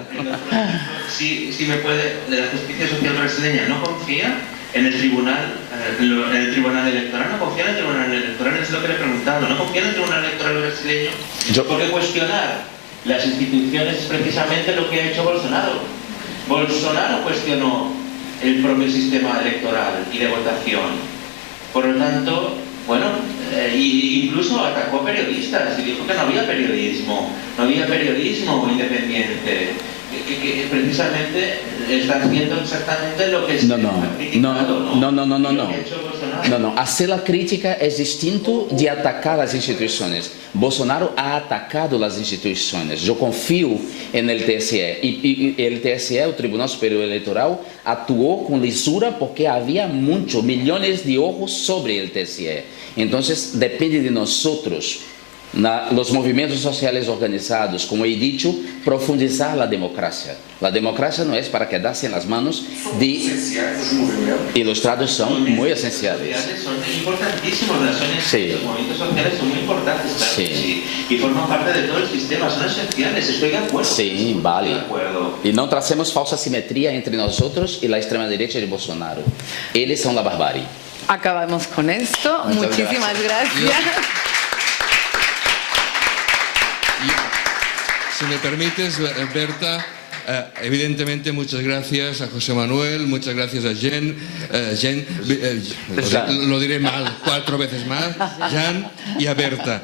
Si me puede, de la justicia social brasileña no confía en el tribunal electoral, no confía en el tribunal electoral, es lo que le he preguntado, no confía en el tribunal electoral brasileño, porque cuestionar las instituciones es precisamente lo que ha hecho Bolsonaro. Bolsonaro cuestionó el propio sistema electoral y de votación. Por lo tanto, bueno, incluso atacó periodistas y dijo que no había periodismo independiente. Que precisamente está haciendo exactamente lo que se ha criticado, No. Hacer la crítica es distinto de atacar las instituciones. Bolsonaro ha atacado las instituciones. Yo confío en el TSE y el TSE, el Tribunal Superior Electoral, actuó con lisura porque había millones de ojos sobre el TSE. Entonces depende de nosotros, los movimientos sociales organizados, como he dicho, profundizar la democracia. La democracia no es para quedarse en las manos de... Y los tratos son muy esenciales. Son importantísimos, Sí. Los movimientos sociales son muy importantes, claro, Sí. sí, y forman parte de todo el sistema, son esenciales, estoy de acuerdo. Sí, vale. Estoy de acuerdo. Y no tracemos falsa simetría entre nosotros y la extrema derecha de Bolsonaro. Ellos son la barbarie. acabamos con esto. Muchas Muchísimas gracias. Si me permites, Berta, evidentemente muchas gracias a José Manuel, muchas gracias a Jen, lo diré mal 4 veces más, Jan y a Berta.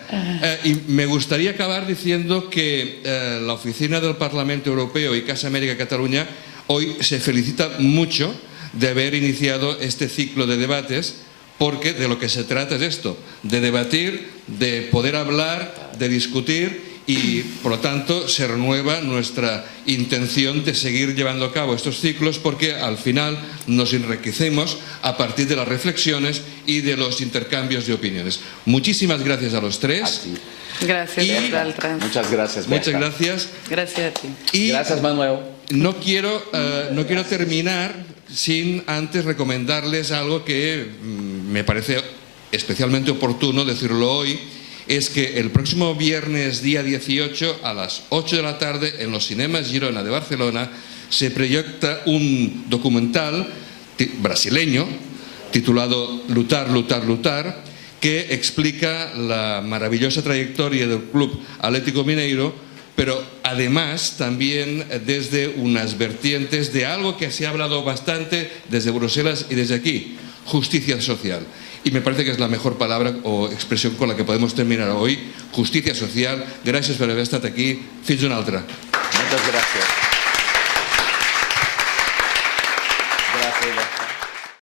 Y me gustaría acabar diciendo que la Oficina del Parlamento Europeo y Casa América Cataluña hoy se felicita mucho de haber iniciado este ciclo de debates, porque de lo que se trata es esto, de debatir, de poder hablar, de discutir, y por lo tanto se renueva nuestra intención de seguir llevando a cabo estos ciclos, porque al final nos enriquecemos a partir de las reflexiones y de los intercambios de opiniones. Muchísimas gracias a los tres. Gracias, Berta. Muchas gracias, Berta. Muchas gracias. Gracias a ti. Y Gracias, Manuel. no quiero terminar sin antes recomendarles algo que me parece especialmente oportuno decirlo hoy. Es que el próximo viernes, día 18, a las 8 de la tarde, en los cinemas Girona de Barcelona, se proyecta un documental brasileño titulado Lutar, lutar, lutar, que explica la maravillosa trayectoria del Club Atlético Mineiro, pero además también desde unas vertientes de algo que se ha hablado bastante desde Bruselas y desde aquí: justicia social. Y me parece que es la mejor palabra o expresión con la que podemos terminar hoy: justicia social. Gràcies per haver estat aquí. Fins una altra. Muchas gracias. Gracias.